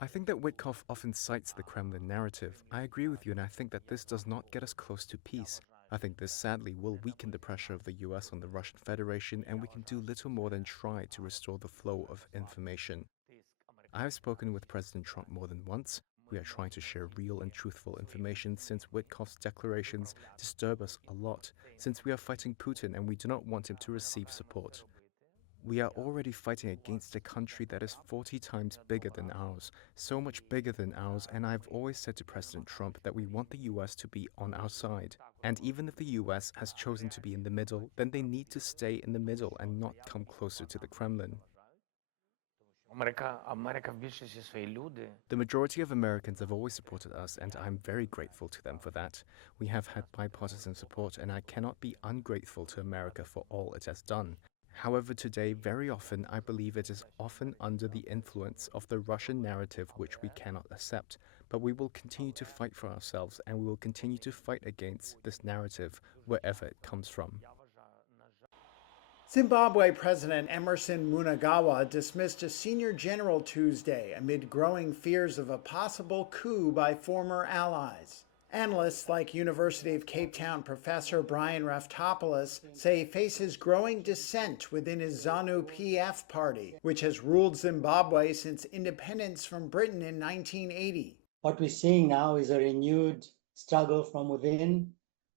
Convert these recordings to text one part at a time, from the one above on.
I think that Witkoff often cites the Kremlin narrative. I agree with you, and I think that this does not get us close to peace. I think this sadly will weaken the pressure of the US on the Russian Federation, and we can do little more than try to restore the flow of information. I have spoken with President Trump more than once. We are trying to share real and truthful information since Witkoff's declarations disturb us a lot, since we are fighting Putin and we do not want him to receive support. We are already fighting against a country that is 40 times bigger than ours, so much bigger than ours, and I've always said to President Trump that we want the US to be on our side. And even if the US has chosen to be in the middle, then they need to stay in the middle and not come closer to the Kremlin. The majority of Americans have always supported us, and I'm very grateful to them for that. We have had bipartisan support, and I cannot be ungrateful to America for all it has done. However, today, very often, I believe it is often under the influence of the Russian narrative which we cannot accept. But we will continue to fight for ourselves, and we will continue to fight against this narrative wherever it comes from. Zimbabwe President Emmerson Mnangagwa dismissed a senior general Tuesday amid growing fears of a possible coup by former allies. Analysts like University of Cape Town professor Brian Raftopoulos say he faces growing dissent within his ZANU-PF party, which has ruled Zimbabwe since independence from Britain in 1980. What we're seeing now is a renewed struggle from within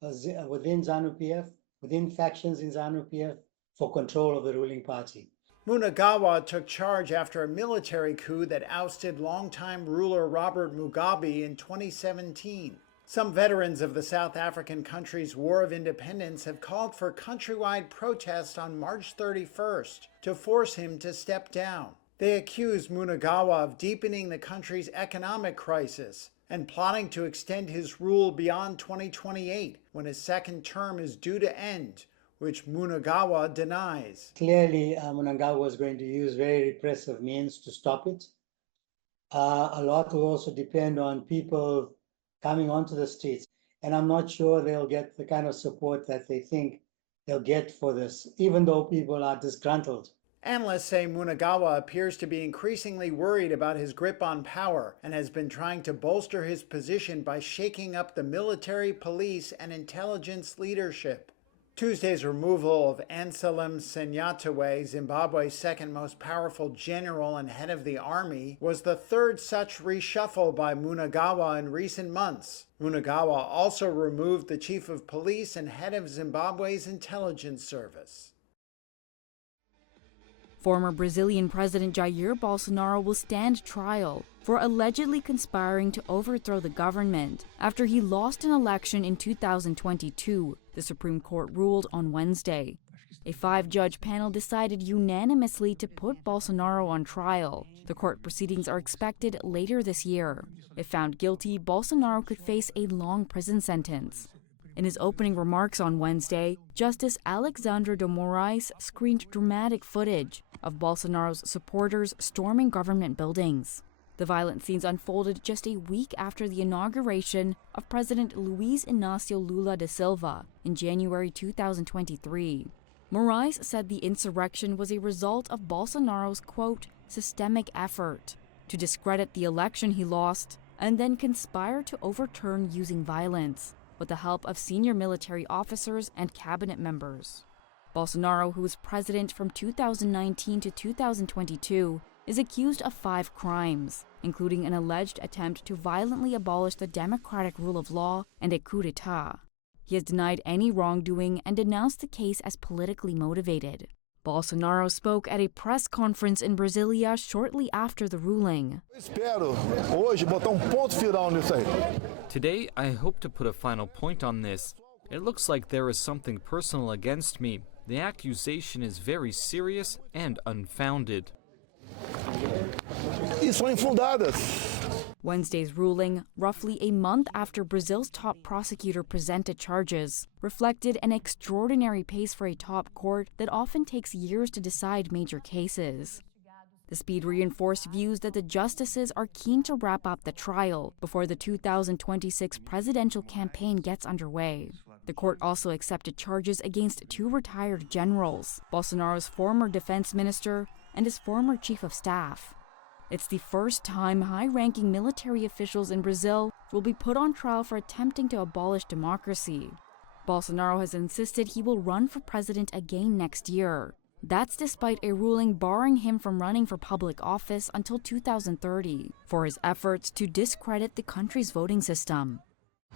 ZANU-PF, within factions in ZANU-PF, for control of the ruling party. Mnangagwa took charge after a military coup that ousted longtime ruler Robert Mugabe in 2017. Some veterans of the South African country's War of Independence have called for countrywide protest on March 31st to force him to step down. They accuse Mnangagwa of deepening the country's economic crisis and plotting to extend his rule beyond 2028, when his second term is due to end, which Mnangagwa denies. Clearly, Mnangagwa is going to use very repressive means to stop it. A lot will also depend on people coming onto the streets, and I'm not sure they'll get the kind of support that they think they'll get for this, even though people are disgruntled. Analysts say Mnangagwa appears to be increasingly worried about his grip on power and has been trying to bolster his position by shaking up the military, police, and intelligence leadership. Tuesday's removal of Anselm Senyatewe, Zimbabwe's second most powerful general and head of the army, was the third such reshuffle by Mnangagwa in recent months. Mnangagwa also removed the chief of police and head of Zimbabwe's intelligence service. Former Brazilian President Jair Bolsonaro will stand trial for allegedly conspiring to overthrow the government after he lost an election in 2022, the Supreme Court ruled on Wednesday. A 5-judge panel decided unanimously to put Bolsonaro on trial. The court proceedings are expected later this year. If found guilty, Bolsonaro could face a long prison sentence. In his opening remarks on Wednesday, Justice Alexandre de Moraes screened dramatic footage of Bolsonaro's supporters storming government buildings. The violent scenes unfolded just a week after the inauguration of President Luiz Inácio Lula da Silva in January 2023. Moraes said the insurrection was a result of Bolsonaro's, quote, systemic effort to discredit the election he lost and then conspire to overturn using violence, with the help of senior military officers and cabinet members. Bolsonaro, who was president from 2019 to 2022, is accused of 5 crimes, including an alleged attempt to violently abolish the democratic rule of law and a coup d'etat. He has denied any wrongdoing and denounced the case as politically motivated. Bolsonaro spoke at a press conference in Brasilia shortly after the ruling. Today, I hope to put a final point on this. It looks like there is something personal against me. The accusation is very serious and unfounded. Wednesday's ruling, roughly a month after Brazil's top prosecutor presented charges, reflected an extraordinary pace for a top court that often takes years to decide major cases. The speed reinforced views that the justices are keen to wrap up the trial before the 2026 presidential campaign gets underway. The court also accepted charges against 2 retired generals, Bolsonaro's former defense minister and his former chief of staff. It's the first time high-ranking military officials in Brazil will be put on trial for attempting to abolish democracy. Bolsonaro has insisted he will run for president again next year. That's despite a ruling barring him from running for public office until 2030 for his efforts to discredit the country's voting system.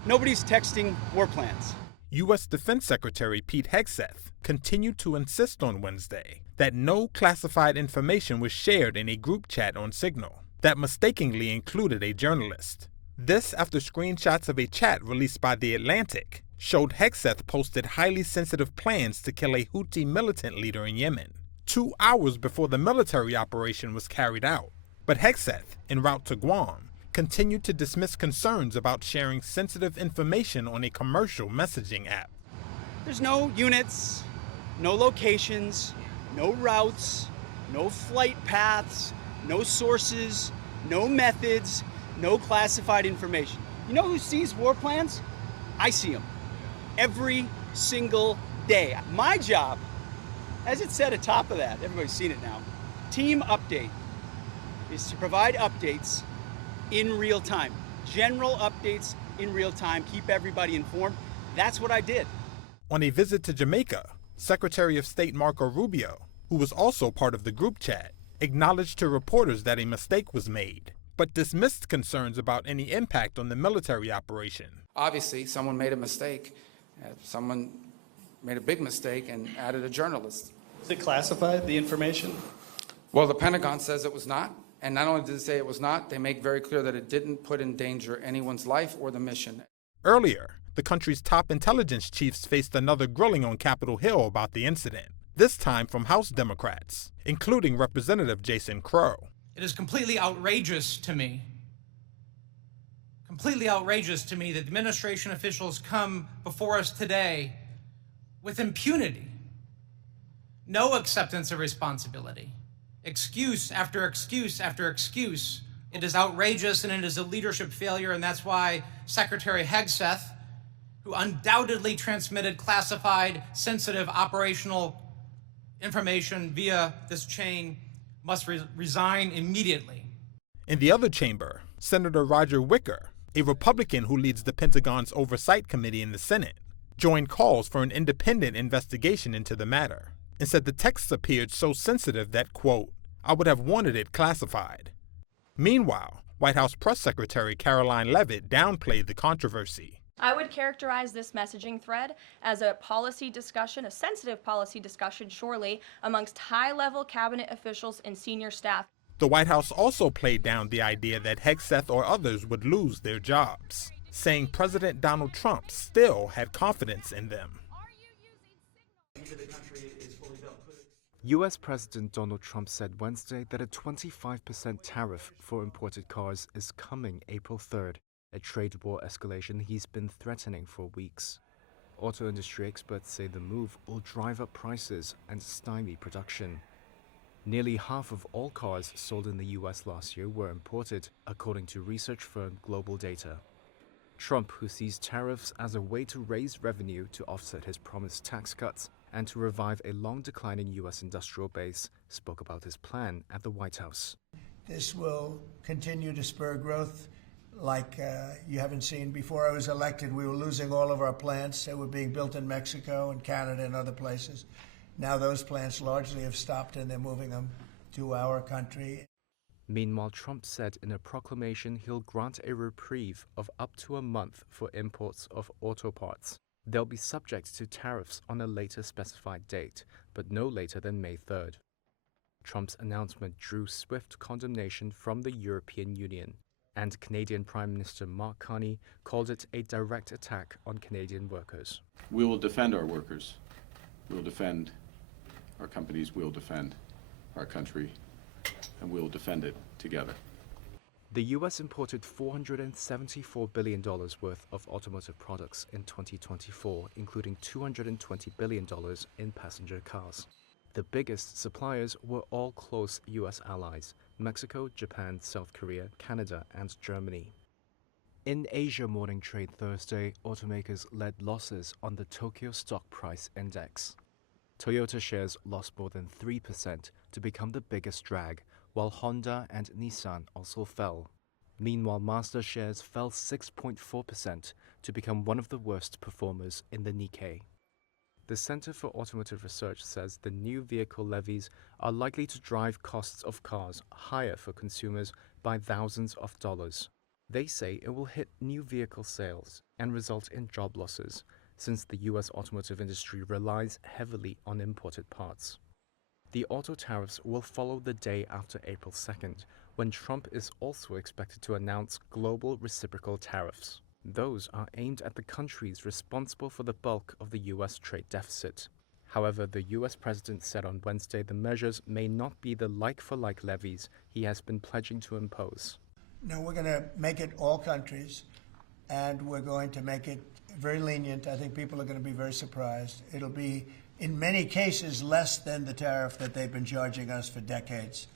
Nobody's texting war plans. U.S. Defense Secretary Pete Hegseth continued to insist on Wednesday that no classified information was shared in a group chat on Signal that mistakenly included a journalist. This after screenshots of a chat released by The Atlantic showed Hegseth posted highly sensitive plans to kill a Houthi militant leader in Yemen 2 hours before the military operation was carried out. But Hegseth, en route to Guam, continued to dismiss concerns about sharing sensitive information on a commercial messaging app. There's no units, no locations, no routes, no flight paths, no sources, no methods, no classified information. You know who sees war plans? I see them every single day. My job, as it said atop of that, everybody's seen it now, team update, is to provide updates in real time. General updates in real time, keep everybody informed. That's what I did. On a visit to Jamaica, Secretary of State Marco Rubio, who was also part of the group chat, acknowledged to reporters that a mistake was made, but dismissed concerns about any impact on the military operation. Obviously, someone made a mistake. Someone made a big mistake and added a journalist. Is it classified, the information? Well, the Pentagon says it was not. And not only did it say it was not, they make very clear that it didn't put in danger anyone's life or the mission. Earlier, the country's top intelligence chiefs faced another grilling on Capitol Hill about the incident, this time from House Democrats, including Representative Jason Crow. It is completely outrageous to me that administration officials come before us today with impunity, no acceptance of responsibility, excuse after excuse after excuse. It is outrageous and it is a leadership failure, and that's why Secretary Hegseth, who undoubtedly transmitted classified, sensitive operational information via this chain, must resign immediately. In the other chamber, Senator Roger Wicker, a Republican who leads the Pentagon's Oversight Committee in the Senate, joined calls for an independent investigation into the matter and said the texts appeared so sensitive that, quote, I would have wanted it classified. Meanwhile, White House Press Secretary Caroline Leavitt downplayed the controversy. I would characterize this messaging thread as a policy discussion, a sensitive policy discussion, surely, amongst high-level cabinet officials and senior staff. The White House also played down the idea that Hegseth or others would lose their jobs, saying President Donald Trump still had confidence in them. US President Donald Trump said Wednesday that a 25% tariff for imported cars is coming April 3rd, a trade war escalation he's been threatening for weeks. Auto industry experts say the move will drive up prices and stymie production. Nearly half of all cars sold in the US last year were imported, according to research firm Global Data. Trump, who sees tariffs as a way to raise revenue to offset his promised tax cuts and to revive a long-declining US industrial base, spoke about his plan at the White House. This will continue to spur growth like you haven't seen. Before I was elected, we were losing all of our plants. They were being built in Mexico and Canada and other places. Now those plants largely have stopped and they're moving them to our country. Meanwhile, Trump said in a proclamation he'll grant a reprieve of up to a month for imports of auto parts. They'll be subject to tariffs on a later specified date, but no later than May 3rd. Trump's announcement drew swift condemnation from the European Union, and Canadian Prime Minister Mark Carney called it a direct attack on Canadian workers. We will defend our workers. We will defend our companies. We will defend our country, and we will defend it together. The U.S. imported $474 billion worth of automotive products in 2024, including $220 billion in passenger cars. The biggest suppliers were all close U.S. allies: Mexico, Japan, South Korea, Canada, and Germany. In Asia morning trade Thursday, automakers led losses on the Tokyo Stock Price Index. Toyota shares lost more than 3% to become the biggest drag, while Honda and Nissan also fell. Meanwhile, Mazda shares fell 6.4% to become one of the worst performers in the Nikkei. The Center for Automotive Research says the new vehicle levies are likely to drive costs of cars higher for consumers by thousands of dollars. They say it will hit new vehicle sales and result in job losses, since the U.S. automotive industry relies heavily on imported parts. The auto tariffs will follow the day after April 2nd, when Trump is also expected to announce global reciprocal tariffs. Those are aimed at the countries responsible for the bulk of the U.S. trade deficit. However, the U.S. president said on Wednesday the measures may not be the like-for-like levies he has been pledging to impose. No, we're going to make it all countries, and we're going to make it very lenient. I think people are going to be very surprised. It'll be, in many cases, less than the tariff that they've been charging us for decades.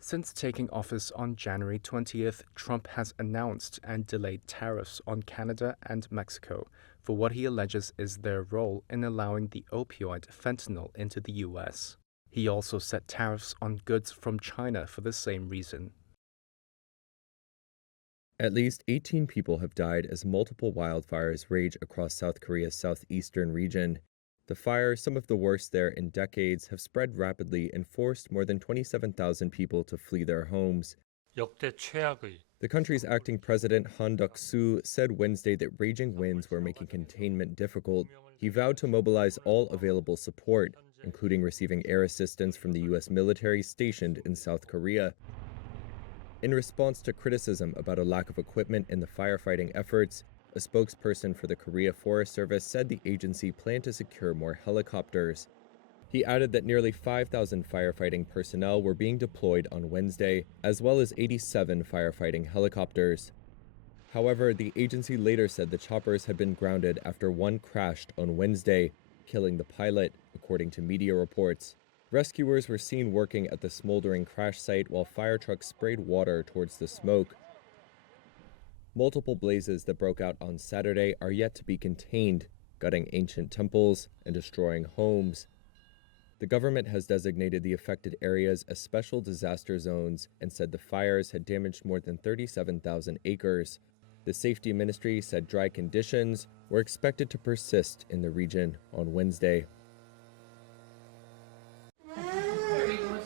Since taking office on January 20th, Trump has announced and delayed tariffs on Canada and Mexico for what he alleges is their role in allowing the opioid fentanyl into the U.S. He also set tariffs on goods from China for the same reason. At least 18 people have died as multiple wildfires rage across South Korea's southeastern region. The fires, some of the worst there in decades, have spread rapidly and forced more than 27,000 people to flee their homes. The country's acting president, Han Duck-soo, said Wednesday that raging winds were making containment difficult. He vowed to mobilize all available support, including receiving air assistance from the U.S. military stationed in South Korea. In response to criticism about a lack of equipment in the firefighting efforts, a spokesperson for the Korea Forest Service said the agency planned to secure more helicopters. He added that nearly 5,000 firefighting personnel were being deployed on Wednesday, as well as 87 firefighting helicopters. However, the agency later said the choppers had been grounded after one crashed on Wednesday, killing the pilot, according to media reports. Rescuers were seen working at the smoldering crash site while fire trucks sprayed water towards the smoke. Multiple blazes that broke out on Saturday are yet to be contained, gutting ancient temples and destroying homes. The government has designated the affected areas as special disaster zones and said the fires had damaged more than 37,000 acres. The safety ministry said dry conditions were expected to persist in the region on Wednesday.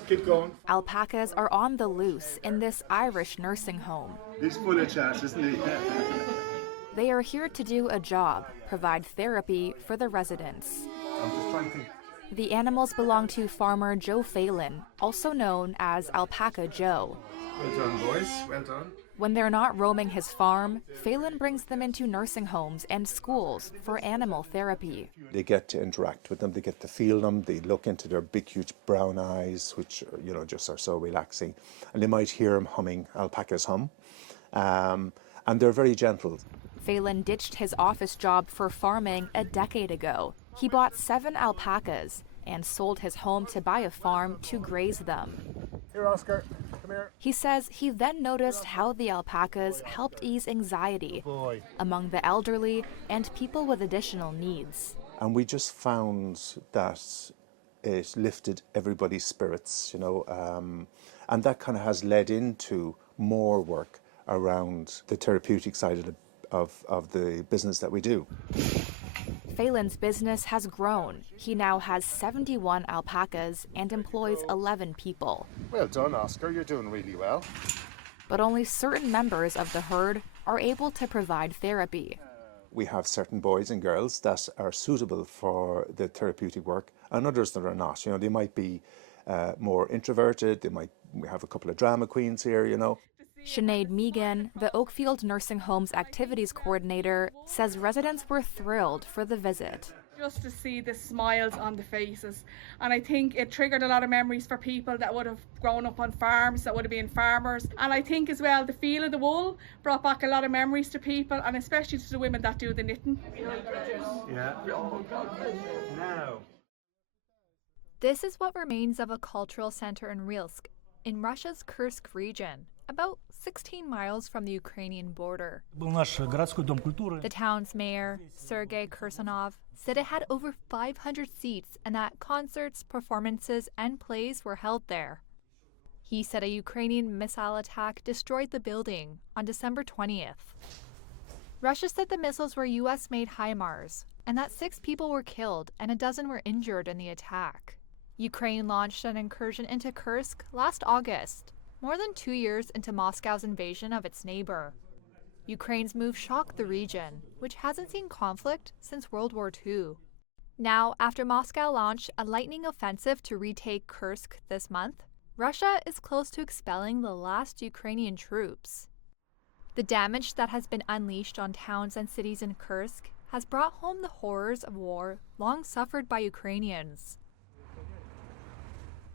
Keep going. Alpacas are on the loose in this Irish nursing home. He's full of chat, isn't he? They are here to do a job, provide therapy for the residents. I'm just trying to think. The animals belong to farmer Joe Phelan, also known as Alpaca Joe. Well done, boys. Well done. When they're not roaming his farm, Phelan brings them into nursing homes and schools for animal therapy. They get to interact with them, they get to feel them, they look into their big, huge brown eyes, which, just are so relaxing. And they might hear him humming, alpacas hum. And they're very gentle. Phelan ditched his office job for farming a decade ago. He bought 7 alpacas and sold his home to buy a farm to graze them. Here, Oscar. Come here. He says he then noticed how the alpacas helped ease anxiety among the elderly and people with additional needs. And we just found that it lifted everybody's spirits, and that kind of has led into more work around the therapeutic side of the business that we do. Phelan's business has grown. He now has 71 alpacas and employs 11 people. Well done, Oscar. You're doing really well. But only certain members of the herd are able to provide therapy. We have certain boys and girls that are suitable for the therapeutic work and others that are not. They might be more introverted. We have a couple of drama queens here, Sinead Megan, the Oakfield Nursing Home's activities coordinator, says residents were thrilled for the visit. Just to see the smiles on the faces. And I think it triggered a lot of memories for people that would have grown up on farms, that would have been farmers. And I think as well, the feel of the wool brought back a lot of memories to people, and especially to the women that do the knitting. Yeah. Now. This is what remains of a cultural center in Rilsk, in Russia's Kursk region, about 16 miles from the Ukrainian border. The town's mayor, Sergei Kirsanov, said it had over 500 seats and that concerts, performances, and plays were held there. He said a Ukrainian missile attack destroyed the building on December 20th. Russia said the missiles were US-made HIMARS and that 6 people were killed and a dozen were injured in the attack. Ukraine launched an incursion into Kursk last August, more than 2 years into Moscow's invasion of its neighbor. Ukraine's move shocked the region, which hasn't seen conflict since World War II. Now, after Moscow launched a lightning offensive to retake Kursk this month, Russia is close to expelling the last Ukrainian troops. The damage that has been unleashed on towns and cities in Kursk has brought home the horrors of war long suffered by Ukrainians.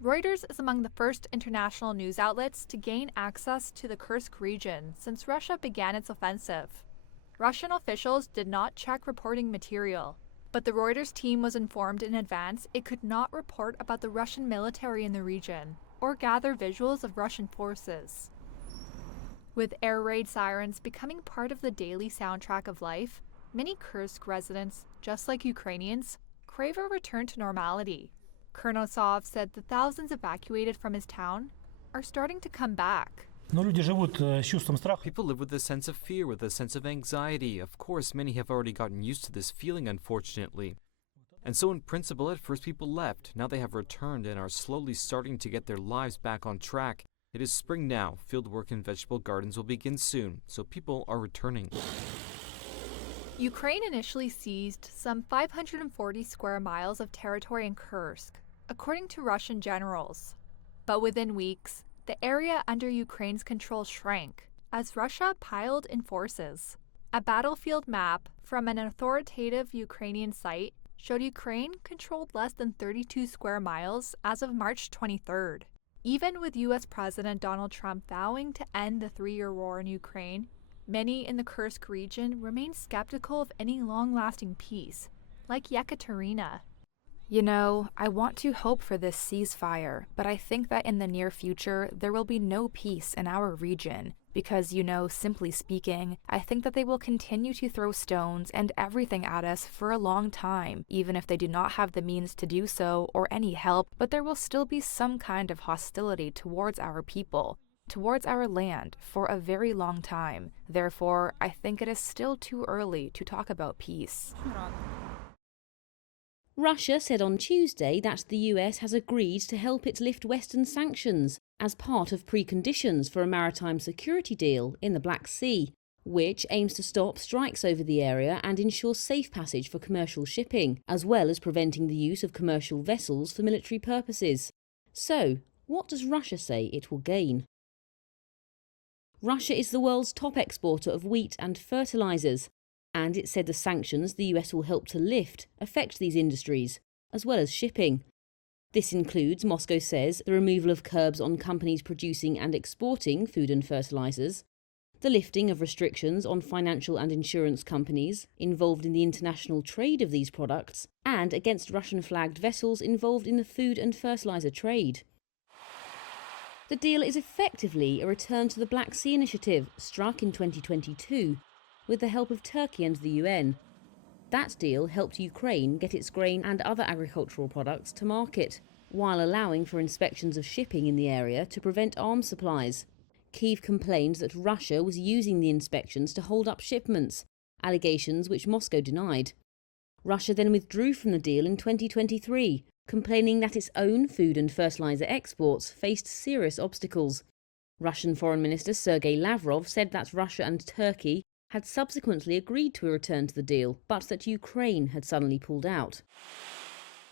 Reuters is among the first international news outlets to gain access to the Kursk region since Russia began its offensive. Russian officials did not check reporting material, but the Reuters team was informed in advance it could not report about the Russian military in the region or gather visuals of Russian forces. With air raid sirens becoming part of the daily soundtrack of life, many Kursk residents, just like Ukrainians, crave a return to normality. Kurnosov said the thousands evacuated from his town are starting to come back. People live with a sense of fear, with a sense of anxiety. Of course, many have already gotten used to this feeling, unfortunately. And so in principle, at first people left. Now they have returned and are slowly starting to get their lives back on track. It is spring now. Field work in vegetable gardens will begin soon, so people are returning. Ukraine initially seized some 540 square miles of territory in Kursk, according to Russian generals. But within weeks, the area under Ukraine's control shrank as Russia piled in forces. A battlefield map from an authoritative Ukrainian site showed Ukraine controlled less than 32 square miles as of March 23rd. Even with U.S. President Donald Trump vowing to end the 3-year war in Ukraine, many in the Kursk region remain skeptical of any long-lasting peace, like Yekaterina. You know, I want to hope for this ceasefire, but I think that in the near future, there will be no peace in our region. Because, you know, simply speaking, I think that they will continue to throw stones and everything at us for a long time, even if they do not have the means to do so or any help, but there will still be some kind of hostility towards our people, towards our land, for a very long time. Therefore, I think it is still too early to talk about peace. Russia said on Tuesday that the US has agreed to help it lift Western sanctions as part of preconditions for a maritime security deal in the Black Sea, which aims to stop strikes over the area and ensure safe passage for commercial shipping, as well as preventing the use of commercial vessels for military purposes. So, what does Russia say it will gain? Russia is the world's top exporter of wheat and fertilizers, and it said the sanctions the US will help to lift affect these industries, as well as shipping. This includes, Moscow says, the removal of curbs on companies producing and exporting food and fertilizers, the lifting of restrictions on financial and insurance companies involved in the international trade of these products, and against Russian-flagged vessels involved in the food and fertilizer trade. The deal is effectively a return to the Black Sea Initiative, struck in 2022, with the help of Turkey and the UN. That deal helped Ukraine get its grain and other agricultural products to market, while allowing for inspections of shipping in the area to prevent arms supplies. Kyiv complained that Russia was using the inspections to hold up shipments, allegations which Moscow denied. Russia then withdrew from the deal in 2023, complaining that its own food and fertilizer exports faced serious obstacles. Russian Foreign Minister Sergei Lavrov said that Russia and Turkey had subsequently agreed to a return to the deal, but that Ukraine had suddenly pulled out.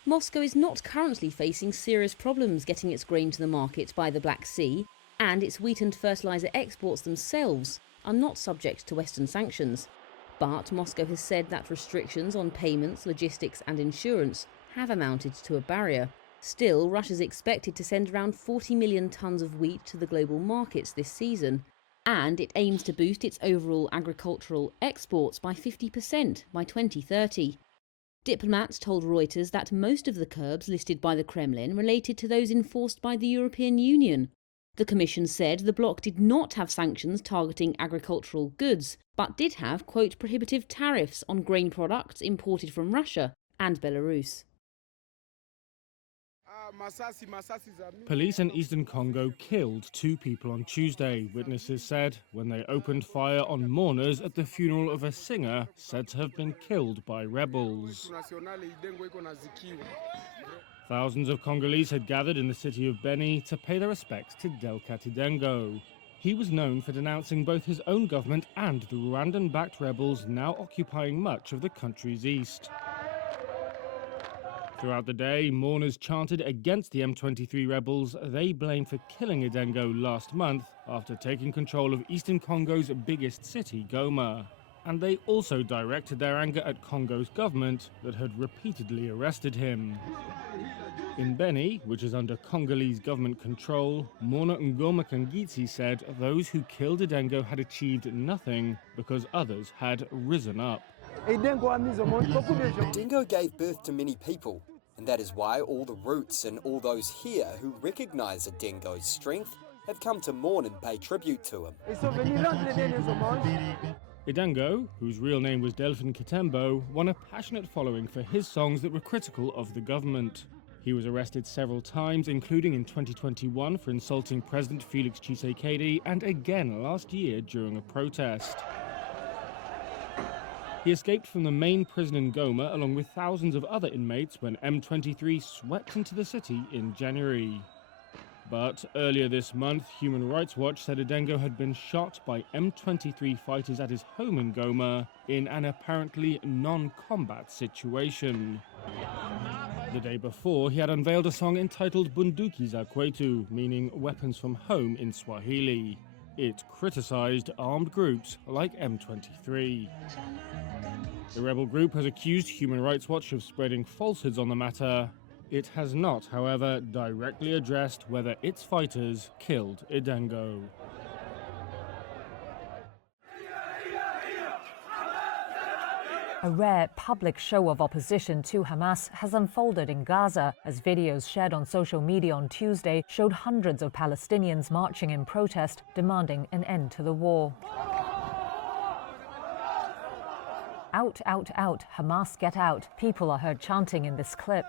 Moscow is not currently facing serious problems getting its grain to the market by the Black Sea, and its wheat and fertilizer exports themselves are not subject to Western sanctions. But Moscow has said that restrictions on payments, logistics and insurance have amounted to a barrier. Still, Russia's expected to send around 40 million tonnes of wheat to the global markets this season, and it aims to boost its overall agricultural exports by 50% by 2030. Diplomats told Reuters that most of the curbs listed by the Kremlin related to those enforced by the European Union. The Commission said the bloc did not have sanctions targeting agricultural goods, but did have, quote, prohibitive tariffs on grain products imported from Russia and Belarus. Police in eastern Congo killed 2 people on Tuesday, witnesses said, when they opened fire on mourners at the funeral of a singer said to have been killed by rebels. Thousands of Congolese had gathered in the city of Beni to pay their respects to Delcat Idengo. He was known for denouncing both his own government and the Rwandan-backed rebels now occupying much of the country's east. Throughout the day, mourners chanted against the M23 rebels they blamed for killing Idengo last month after taking control of eastern Congo's biggest city, Goma. And they also directed their anger at Congo's government that had repeatedly arrested him. In Beni, which is under Congolese government control, Mourner Ngoma Kangiti said those who killed Idengo had achieved nothing because others had risen up. Idengo gave birth to many people, and that is why all the roots and all those here who recognise Idengo's strength have come to mourn and pay tribute to him. Idengo, whose real name was Delphin Katembo, won a passionate following for his songs that were critical of the government. He was arrested several times, including in 2021 for insulting President Felix Tshisekedi and again last year during a protest. He escaped from the main prison in Goma along with thousands of other inmates when M23 swept into the city in January. But earlier this month, Human Rights Watch said Idengo had been shot by M23 fighters at his home in Goma in an apparently non-combat situation. The day before, he had unveiled a song entitled Bunduki za Kwetu, meaning weapons from home in Swahili. It criticized armed groups like M23. The rebel group has accused Human Rights Watch of spreading falsehoods on the matter. It has not, however, directly addressed whether its fighters killed Idengo. A rare public show of opposition to Hamas has unfolded in Gaza as videos shared on social media on Tuesday showed hundreds of Palestinians marching in protest, demanding an end to the war. Out, out, out, Hamas get out, people are heard chanting in this clip.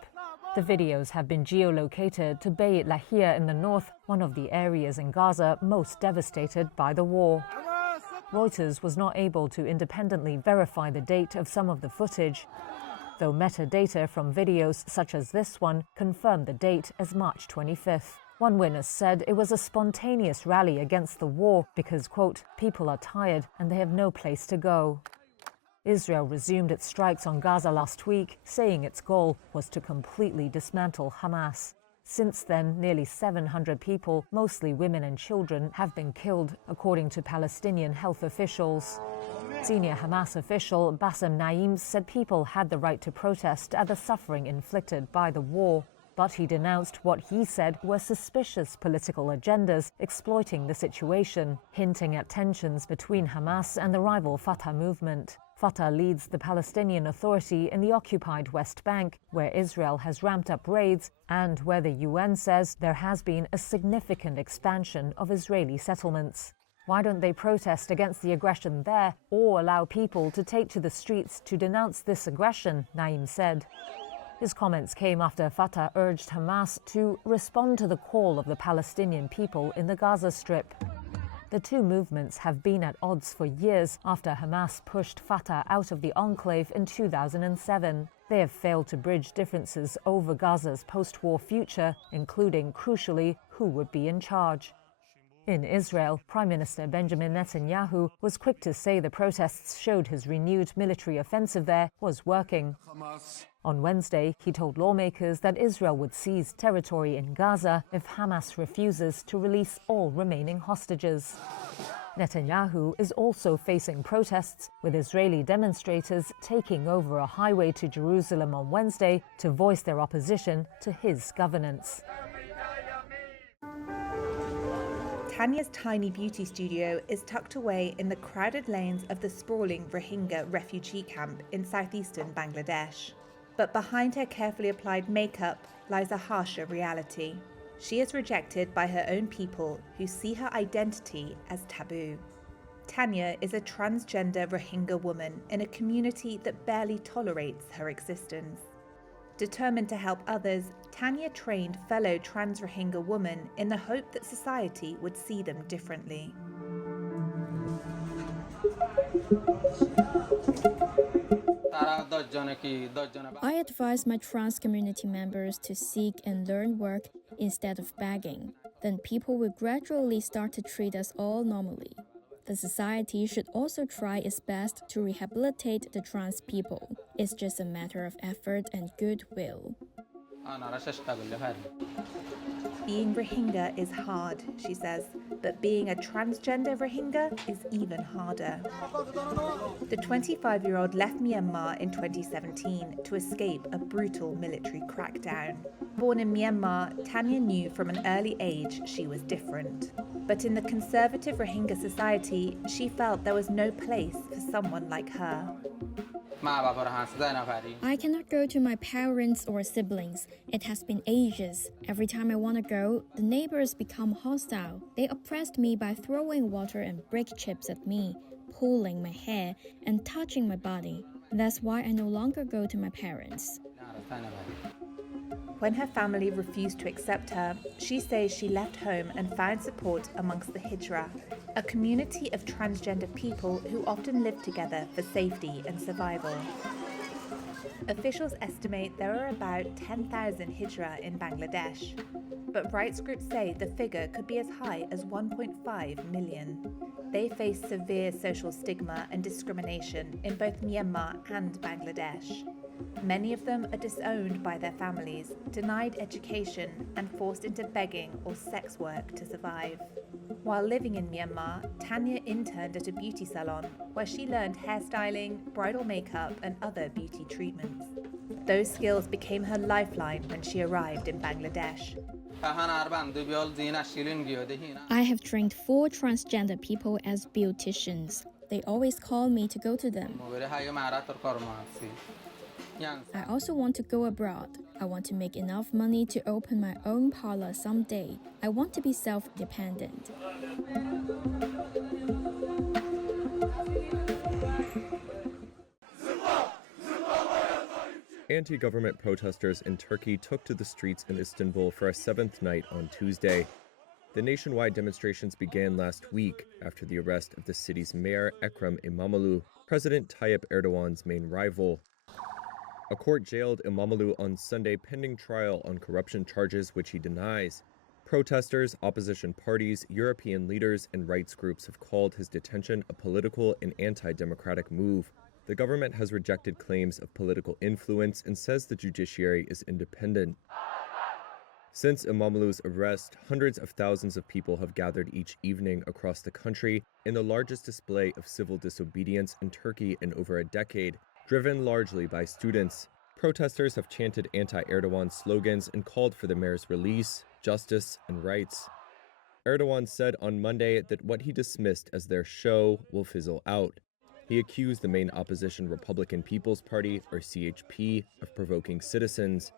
The videos have been geolocated to Beit Lahia in the north, one of the areas in Gaza most devastated by the war. Reuters was not able to independently verify the date of some of the footage, though metadata from videos such as this one confirmed the date as March 25th. One witness said it was a spontaneous rally against the war because, quote, people are tired and they have no place to go. Israel resumed its strikes on Gaza last week, saying its goal was to completely dismantle Hamas. Since then, nearly 700 people, mostly women and children, have been killed, according to Palestinian health officials. Senior Hamas official Bassem Naim said people had the right to protest at the suffering inflicted by the war, but he denounced what he said were suspicious political agendas exploiting the situation, hinting at tensions between Hamas and the rival Fatah movement. Fatah leads the Palestinian Authority in the occupied West Bank, where Israel has ramped up raids and where the UN says there has been a significant expansion of Israeli settlements. Why don't they protest against the aggression there or allow people to take to the streets to denounce this aggression, Naim said. His comments came after Fatah urged Hamas to respond to the call of the Palestinian people in the Gaza Strip. The two movements have been at odds for years after Hamas pushed Fatah out of the enclave in 2007. They have failed to bridge differences over Gaza's post-war future, including, crucially, who would be in charge. In Israel, Prime Minister Benjamin Netanyahu was quick to say the protests showed his renewed military offensive there was working. On Wednesday, he told lawmakers that Israel would seize territory in Gaza if Hamas refuses to release all remaining hostages. Netanyahu is also facing protests, with Israeli demonstrators taking over a highway to Jerusalem on Wednesday to voice their opposition to his governance. Tanya's tiny beauty studio is tucked away in the crowded lanes of the sprawling Rohingya refugee camp in southeastern Bangladesh. But behind her carefully applied makeup lies a harsher reality. She is rejected by her own people who see her identity as taboo. Tanya is a transgender Rohingya woman in a community that barely tolerates her existence. Determined to help others, Tanya trained fellow trans Rohingya women in the hope that society would see them differently. I advise my trans community members to seek and learn work instead of begging. Then people will gradually start to treat us all normally. The society should also try its best to rehabilitate the trans people. It's just a matter of effort and goodwill. Being Rohingya is hard, she says, but being a transgender Rohingya is even harder. The 25-year-old left Myanmar in 2017 to escape a brutal military crackdown. Born in Myanmar, Tanya knew from an early age she was different. But in the conservative Rohingya society, she felt there was no place for someone like her. I cannot go to my parents or siblings. It has been ages. Every time I want to go, the neighbors become hostile. They oppressed me by throwing water and brick chips at me, pulling my hair, and touching my body. That's why I no longer go to my parents. When her family refused to accept her, she says she left home and found support amongst the Hijra, a community of transgender people who often live together for safety and survival. Officials estimate there are about 10,000 Hijra in Bangladesh, but rights groups say the figure could be as high as 1.5 million. They face severe social stigma and discrimination in both Myanmar and Bangladesh. Many of them are disowned by their families, denied education, and forced into begging or sex work to survive. While living in Myanmar, Tanya interned at a beauty salon where she learned hairstyling, bridal makeup, and other beauty treatments. Those skills became her lifeline when she arrived in Bangladesh. I have trained 4 transgender people as beauticians. They always call me to go to them. I also want to go abroad. I want to make enough money to open my own parlor someday. I want to be self-dependent. Anti-government protesters in Turkey took to the streets in Istanbul for a 7th night on Tuesday. The nationwide demonstrations began last week after the arrest of the city's mayor, Ekrem İmamoğlu, President Tayyip Erdogan's main rival. A court jailed İmamoğlu on Sunday pending trial on corruption charges, which he denies. Protesters, opposition parties, European leaders, and rights groups have called his detention a political and anti-democratic move. The government has rejected claims of political influence and says the judiciary is independent. Since İmamoğlu's arrest, hundreds of thousands of people have gathered each evening across the country in the largest display of civil disobedience in Turkey in over a decade, driven largely by students. Protesters have chanted anti-Erdogan slogans and called for the mayor's release, justice, and rights. Erdogan said on Monday that what he dismissed as their show will fizzle out. He accused the main opposition Republican People's Party, or CHP, of provoking citizens.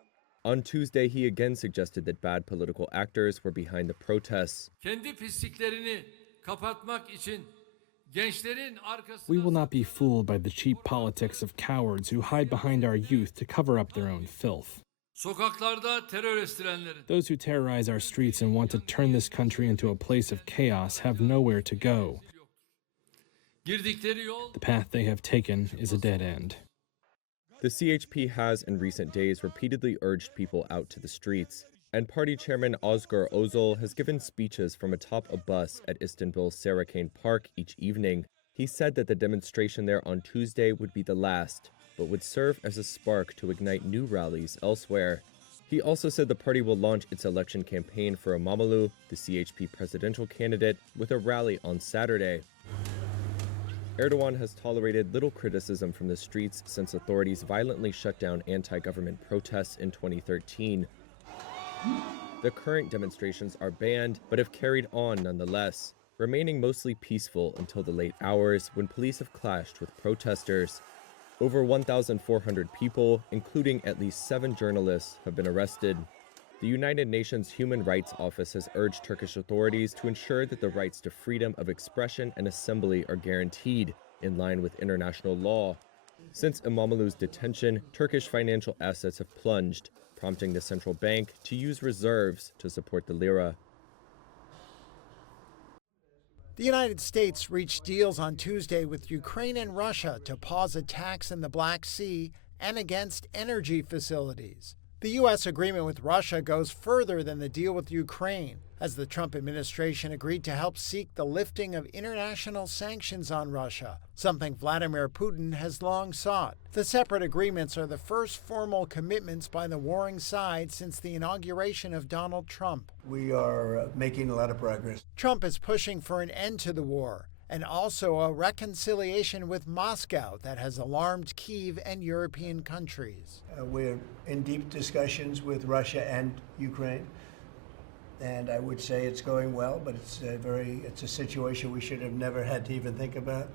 On Tuesday, he again suggested that bad political actors were behind the protests. We will not be fooled by the cheap politics of cowards who hide behind our youth to cover up their own filth. Those who terrorize our streets and want to turn this country into a place of chaos have nowhere to go. The path they have taken is a dead end. The CHP has in recent days repeatedly urged people out to the streets, and party chairman Özgür Özel has given speeches from atop a bus at Istanbul's Sarıkent Park each evening. He said that the demonstration there on Tuesday would be the last, but would serve as a spark to ignite new rallies elsewhere. He also said the party will launch its election campaign for İmamoğlu, the CHP presidential candidate, with a rally on Saturday. Erdogan has tolerated little criticism from the streets since authorities violently shut down anti-government protests in 2013. The current demonstrations are banned, but have carried on nonetheless, remaining mostly peaceful until the late hours when police have clashed with protesters. Over 1,400 people, including at least 7 journalists, have been arrested. The United Nations Human Rights Office has urged Turkish authorities to ensure that the rights to freedom of expression and assembly are guaranteed in line with international law. Since Imamoglu's detention, Turkish financial assets have plunged, prompting the central bank to use reserves to support the lira. The United States reached deals on Tuesday with Ukraine and Russia to pause attacks in the Black Sea and against energy facilities. The U.S. agreement with Russia goes further than the deal with Ukraine, as the Trump administration agreed to help seek the lifting of international sanctions on Russia, something Vladimir Putin has long sought. The separate agreements are the first formal commitments by the warring sides since the inauguration of Donald Trump. We are making a lot of progress. Trump is pushing for an end to the war and also a reconciliation with Moscow that has alarmed Kyiv and European countries. We're in deep discussions with Russia and Ukraine, and I would say it's going well, but it's a situation we should have never had to even think about.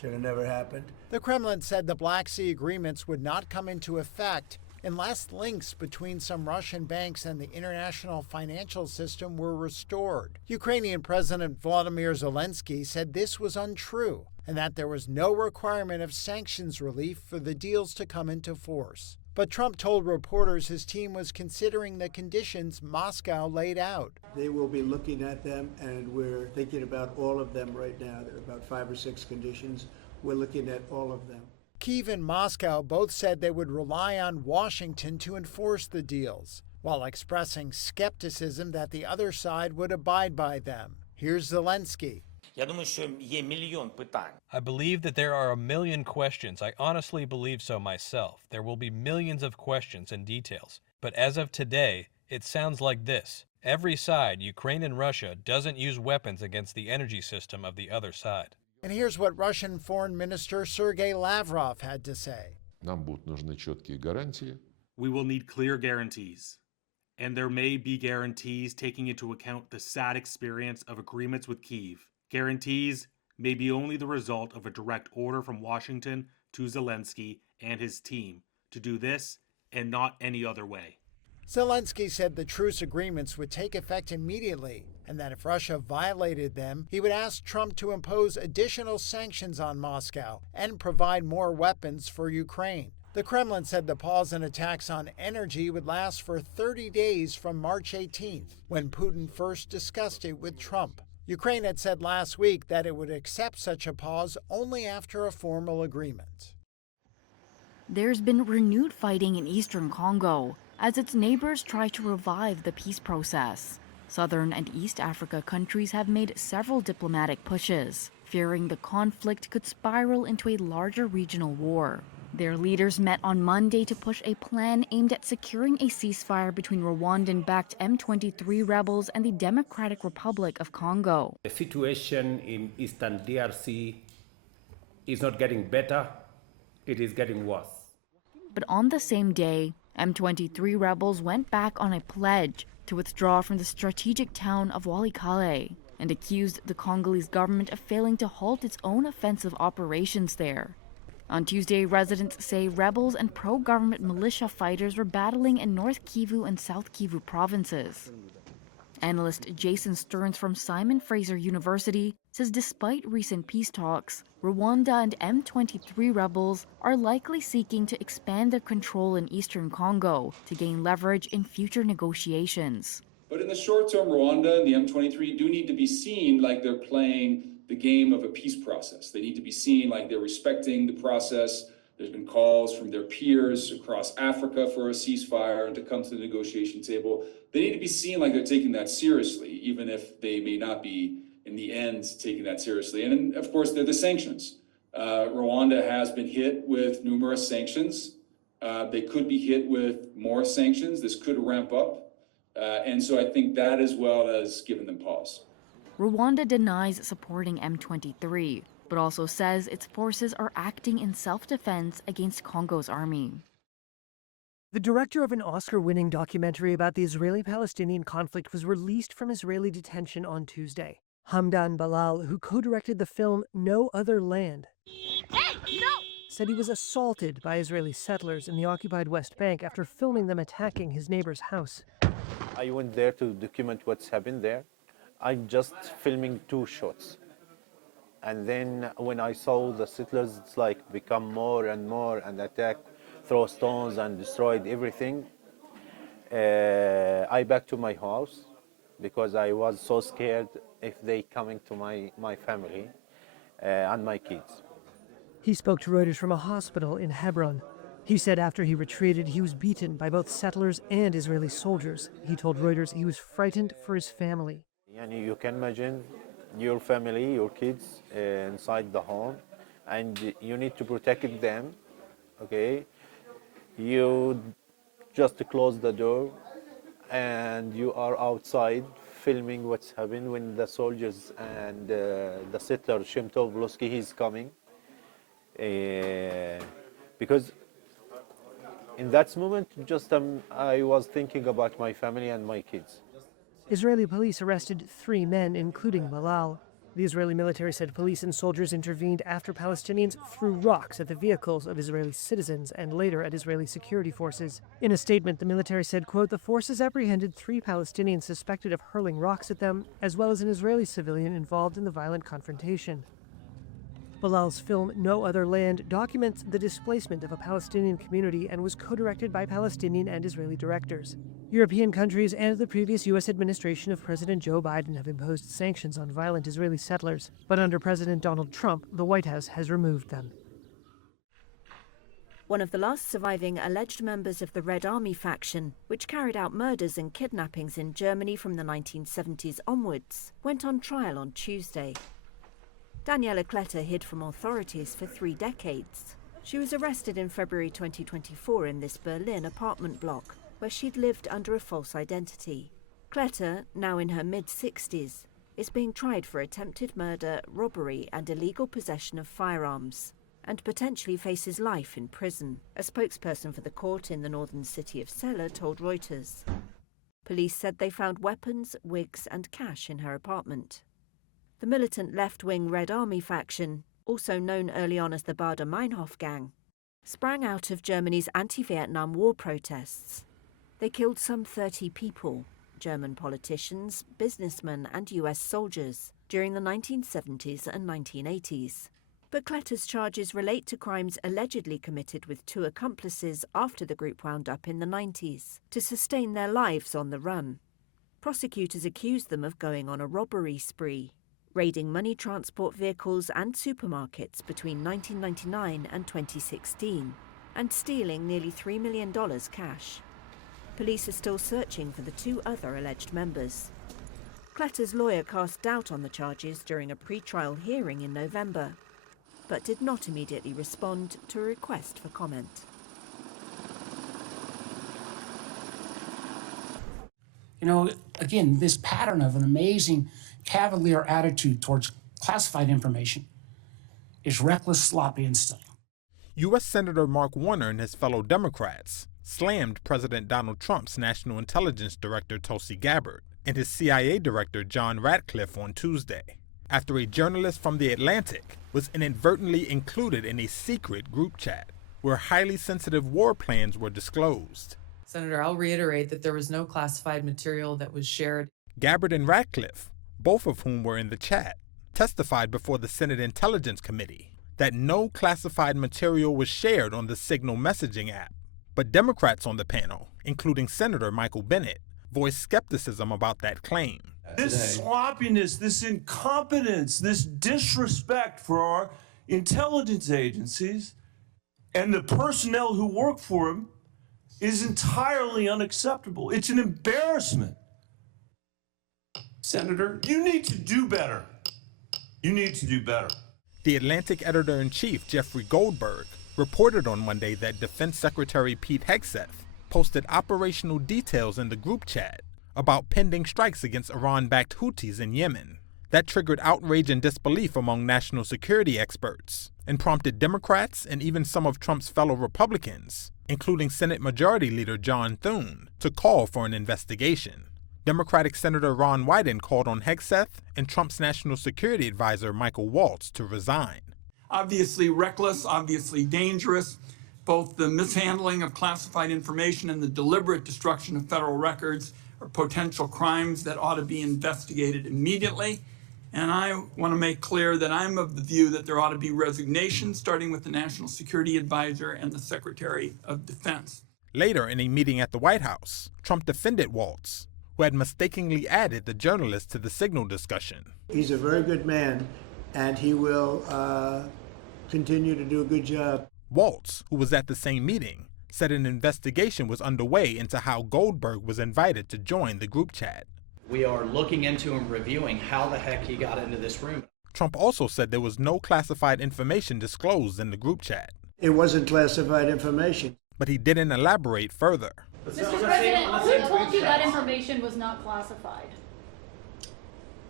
Should have never happened. The Kremlin said the Black Sea agreements would not come into effect unless links between some Russian banks and the international financial system were restored. Ukrainian President Volodymyr Zelenskiy said this was untrue and that there was no requirement of sanctions relief for the deals to come into force. But Trump told reporters his team was considering the conditions Moscow laid out. They will be looking at them, and we're thinking about all of them right now. There are about 5 or 6 conditions. We're looking at all of them. Kyiv and Moscow both said they would rely on Washington to enforce the deals, while expressing skepticism that the other side would abide by them. Here's Zelensky. I believe that there are a million questions. I honestly believe so myself. There will be millions of questions and details. But as of today, it sounds like this. Every side, Ukraine and Russia, doesn't use weapons against the energy system of the other side. And here's what Russian Foreign Minister Sergei Lavrov had to say. We will need clear guarantees. And there may be guarantees taking into account the sad experience of agreements with Kyiv. Guarantees may be only the result of a direct order from Washington to Zelensky and his team to do this and not any other way. Zelensky said the truce agreements would take effect immediately and that if Russia violated them, he would ask Trump to impose additional sanctions on Moscow and provide more weapons for Ukraine. The Kremlin said the pause in attacks on energy would last for 30 days from March 18th, when Putin first discussed it with Trump. Ukraine had said last week that it would accept such a pause only after a formal agreement. There's been renewed fighting in eastern Congo as its neighbors try to revive the peace process. Southern and East Africa countries have made several diplomatic pushes, fearing the conflict could spiral into a larger regional war. Their leaders met on Monday to push a plan aimed at securing a ceasefire between Rwandan-backed M23 rebels and the Democratic Republic of Congo. The situation in eastern DRC is not getting better, it is getting worse. But on the same day, M23 rebels went back on a pledge to withdraw from the strategic town of Walikale and accused the Congolese government of failing to halt its own offensive operations there. On Tuesday, residents say rebels and pro-government militia fighters were battling in North Kivu and South Kivu provinces. Analyst Jason Stearns from Simon Fraser University says despite recent peace talks, Rwanda and M23 rebels are likely seeking to expand their control in eastern Congo to gain leverage in future negotiations. But in the short term, Rwanda and the M23 do need to be seen like they're playing the game of a peace process. They need to be seen like they're respecting the process. There's been calls from their peers across Africa for a ceasefire and to come to the negotiation table. They need to be seen like they're taking that seriously, even if they may not be, in the end, taking that seriously. And of course, they're the sanctions. Rwanda has been hit with numerous sanctions. They could be hit with more sanctions. This could ramp up. And so I think that as well has given them pause. Rwanda denies supporting M23, but also says its forces are acting in self-defense against Congo's army. The director of an Oscar-winning documentary about the Israeli-Palestinian conflict was released from Israeli detention on Tuesday. Hamdan Balal, who co-directed the film No Other Land, said he was assaulted by Israeli settlers in the occupied West Bank after filming them attacking his neighbor's house. I went there to document what's happened there. I'm just filming 2 shots. And then when I saw the settlers, it's like become more and more and attack, throw stones and destroyed everything. I back to my house because I was so scared if they coming to my family and my kids. He spoke to Reuters from a hospital in Hebron. He said after he retreated, he was beaten by both settlers and Israeli soldiers. He told Reuters he was frightened for his family. And you can imagine your family, your kids inside the home, and you need to protect them, okay? You just close the door and you are outside filming what's happening when the soldiers and the settler, Shemtov Lusky, he's coming. Because in that moment, just I was thinking about my family and my kids. Israeli police arrested 3 men, including Malal. The Israeli military said police and soldiers intervened after Palestinians threw rocks at the vehicles of Israeli citizens and later at Israeli security forces. In a statement, the military said, quote, the forces apprehended 3 Palestinians suspected of hurling rocks at them, as well as an Israeli civilian involved in the violent confrontation. Bilal's film No Other Land documents the displacement of a Palestinian community and was co-directed by Palestinian and Israeli directors. European countries and the previous U.S. administration of President Joe Biden have imposed sanctions on violent Israeli settlers, but under President Donald Trump, the White House has removed them. One of the last surviving alleged members of the Red Army faction, which carried out murders and kidnappings in Germany from the 1970s onwards, went on trial on Tuesday. Daniela Kletter hid from authorities for 3 decades. She was arrested in February 2024 in this Berlin apartment block, where she'd lived under a false identity. Kletter, now in her mid-60s, is being tried for attempted murder, robbery and illegal possession of firearms, and potentially faces life in prison, a spokesperson for the court in the northern city of Celle told Reuters. Police said they found weapons, wigs and cash in her apartment. The militant left-wing Red Army faction, also known early on as the Baader-Meinhof gang, sprang out of Germany's anti-Vietnam War protests. They killed some 30 people, German politicians, businessmen and US soldiers, during the 1970s and 1980s. But Kletter's charges relate to crimes allegedly committed with 2 accomplices after the group wound up in the 90s, to sustain their lives on the run. Prosecutors accused them of going on a robbery spree, raiding money transport vehicles and supermarkets between 1999 and 2016, and stealing nearly $3 million cash. Police are still searching for the 2 other alleged members. Kletter's lawyer cast doubt on the charges during a pre-trial hearing in November, but did not immediately respond to a request for comment. You know, again, this pattern of an amazing cavalier attitude towards classified information is reckless, sloppy, and stale. U.S. Senator Mark Warner and his fellow Democrats slammed President Donald Trump's National Intelligence Director Tulsi Gabbard and his CIA Director John Ratcliffe on Tuesday, after a journalist from The Atlantic was inadvertently included in a secret group chat where highly sensitive war plans were disclosed. Senator, I'll reiterate that there was no classified material that was shared. Gabbard and Ratcliffe, both of whom were in the chat, testified before the Senate Intelligence Committee that no classified material was shared on the Signal messaging app. But Democrats on the panel, including Senator Michael Bennet, voiced skepticism about that claim. This sloppiness, this incompetence, this disrespect for our intelligence agencies and the personnel who work for them is entirely unacceptable. It's an embarrassment. Senator, you need to do better. You need to do better. The Atlantic editor-in-chief, Jeffrey Goldberg, reported on Monday that Defense Secretary Pete Hegseth posted operational details in the group chat about pending strikes against Iran-backed Houthis in Yemen. That triggered outrage and disbelief among national security experts and prompted Democrats and even some of Trump's fellow Republicans, including Senate Majority Leader John Thune, to call for an investigation. Democratic Senator Ron Wyden called on Hegseth and Trump's National Security Advisor Michael Waltz to resign. Obviously reckless, obviously dangerous. Both the mishandling of classified information and the deliberate destruction of federal records or potential crimes that ought to be investigated immediately. And I want to make clear that I'm of the view that there ought to be resignation, starting with the National Security Advisor and the Secretary of Defense. Later, in a meeting at the White House, Trump defended Waltz, who had mistakenly added the journalist to the signal discussion. He's a very good man, and he will continue to do a good job. Waltz, who was at the same meeting, said an investigation was underway into how Goldberg was invited to join the group chat. We are looking into and reviewing how the heck he got into this room. Trump also said there was no classified information disclosed in the group chat. It wasn't classified information. But he didn't elaborate further. Mr. President, who told you that information was not classified?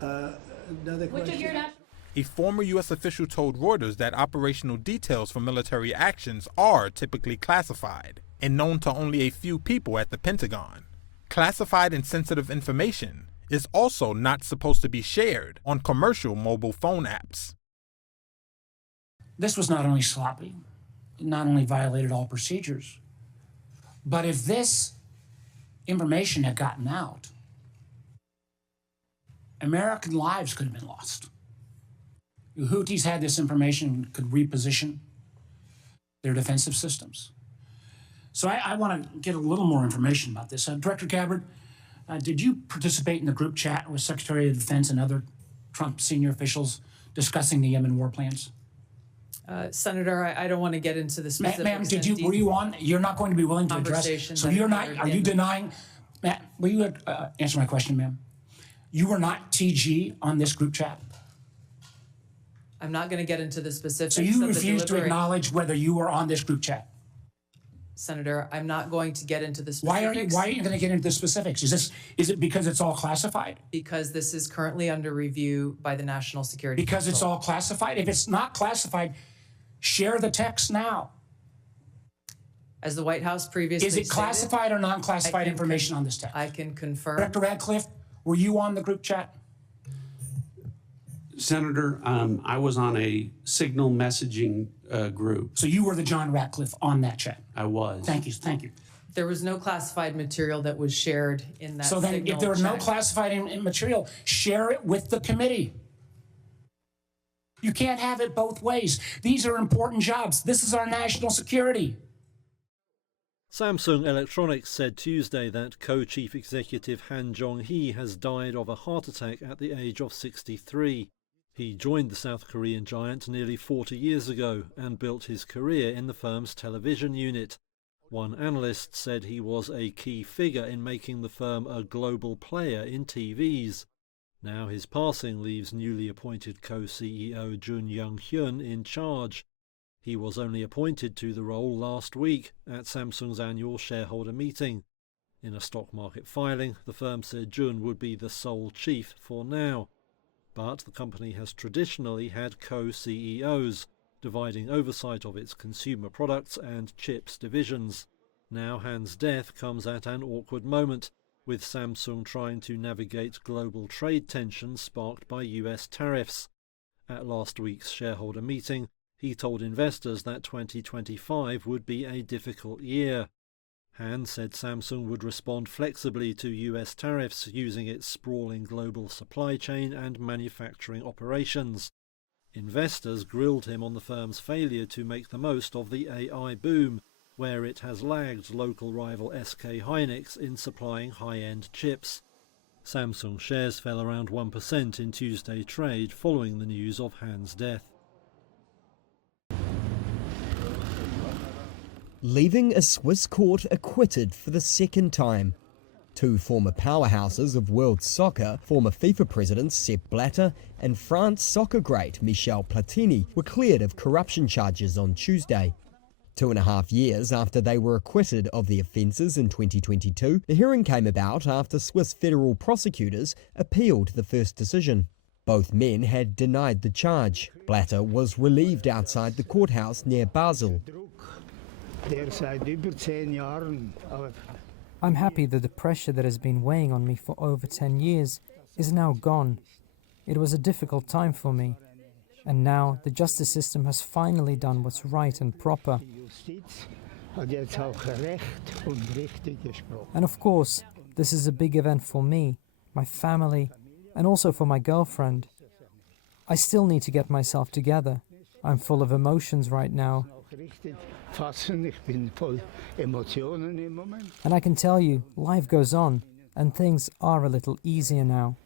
Another question? Which of your national... A former U.S. official told Reuters that operational details for military actions are typically classified and known to only a few people at the Pentagon. Classified and sensitive information is also not supposed to be shared on commercial mobile phone apps. This was not only sloppy, it not only violated all procedures, but if this information had gotten out, American lives could have been lost. The Houthis had this information, could reposition their defensive systems. So I want to get a little more information about this. Director Gabbard, did you participate in the group chat with Secretary of Defense and other Trump senior officials discussing the Yemen war plans? Senator, I don't want to get into the specifics. Ma'am, were you on? You're not going to be willing to address. So you're not. Are you denying? Ma'am, will you answer my question, ma'am? You were not TG on this group chat. I'm not going to get into the specifics. So you refuse to acknowledge whether you were on this group chat. Senator, I'm not going to get into the specifics. Why are you going to get into the specifics? Is it because it's all classified? Because this is currently under review by the National Security Because Council. it's all classified? If it's not classified, share the text now. As the White House previously Is it classified or non-classified information on this text? I can confirm. Director Radcliffe, were you on the group chat? Senator, I was on a signal messaging group. So you were the John Ratcliffe on that chat? I was. Thank you. There was no classified material that was shared in that So then signal if there was no chat. classified material, share it with the committee. You can't have it both ways. These are important jobs. This is our national security. Samsung Electronics said Tuesday that co-chief executive Han Jong-hee has died of a heart attack at the age of 63. He joined the South Korean giant nearly 40 years ago and built his career in the firm's television unit. One analyst said he was a key figure in making the firm a global player in TVs. Now his passing leaves newly appointed co-CEO Jun Young-hyun in charge. He was only appointed to the role last week at Samsung's annual shareholder meeting. In a stock market filing, the firm said Jun would be the sole chief for now. But the company has traditionally had co-CEOs, dividing oversight of its consumer products and chips divisions. Now Han's death comes at an awkward moment, with Samsung trying to navigate global trade tensions sparked by US tariffs. At last week's shareholder meeting, he told investors that 2025 would be a difficult year. Han said Samsung would respond flexibly to US tariffs using its sprawling global supply chain and manufacturing operations. Investors grilled him on the firm's failure to make the most of the AI boom, where it has lagged local rival SK Hynix in supplying high-end chips. Samsung shares fell around 1% in Tuesday trade following the news of Han's death. Leaving a Swiss court acquitted for the second time. Two former powerhouses of world soccer, former FIFA presidents Sepp Blatter and France soccer great Michel Platini, were cleared of corruption charges on Tuesday. 2.5 years after they were acquitted of the offences in 2022, the hearing came about after Swiss federal prosecutors appealed the first decision. Both men had denied the charge. Blatter was relieved outside the courthouse near Basel. I'm happy that the pressure that has been weighing on me for over 10 years is now gone. It was a difficult time for me. And now the justice system has finally done what's right and proper. And of course, This is a big event for me, my family, and also for my girlfriend. I still need to get myself together. I'm full of emotions right now. And I can tell you, life goes on, and things are a little easier now.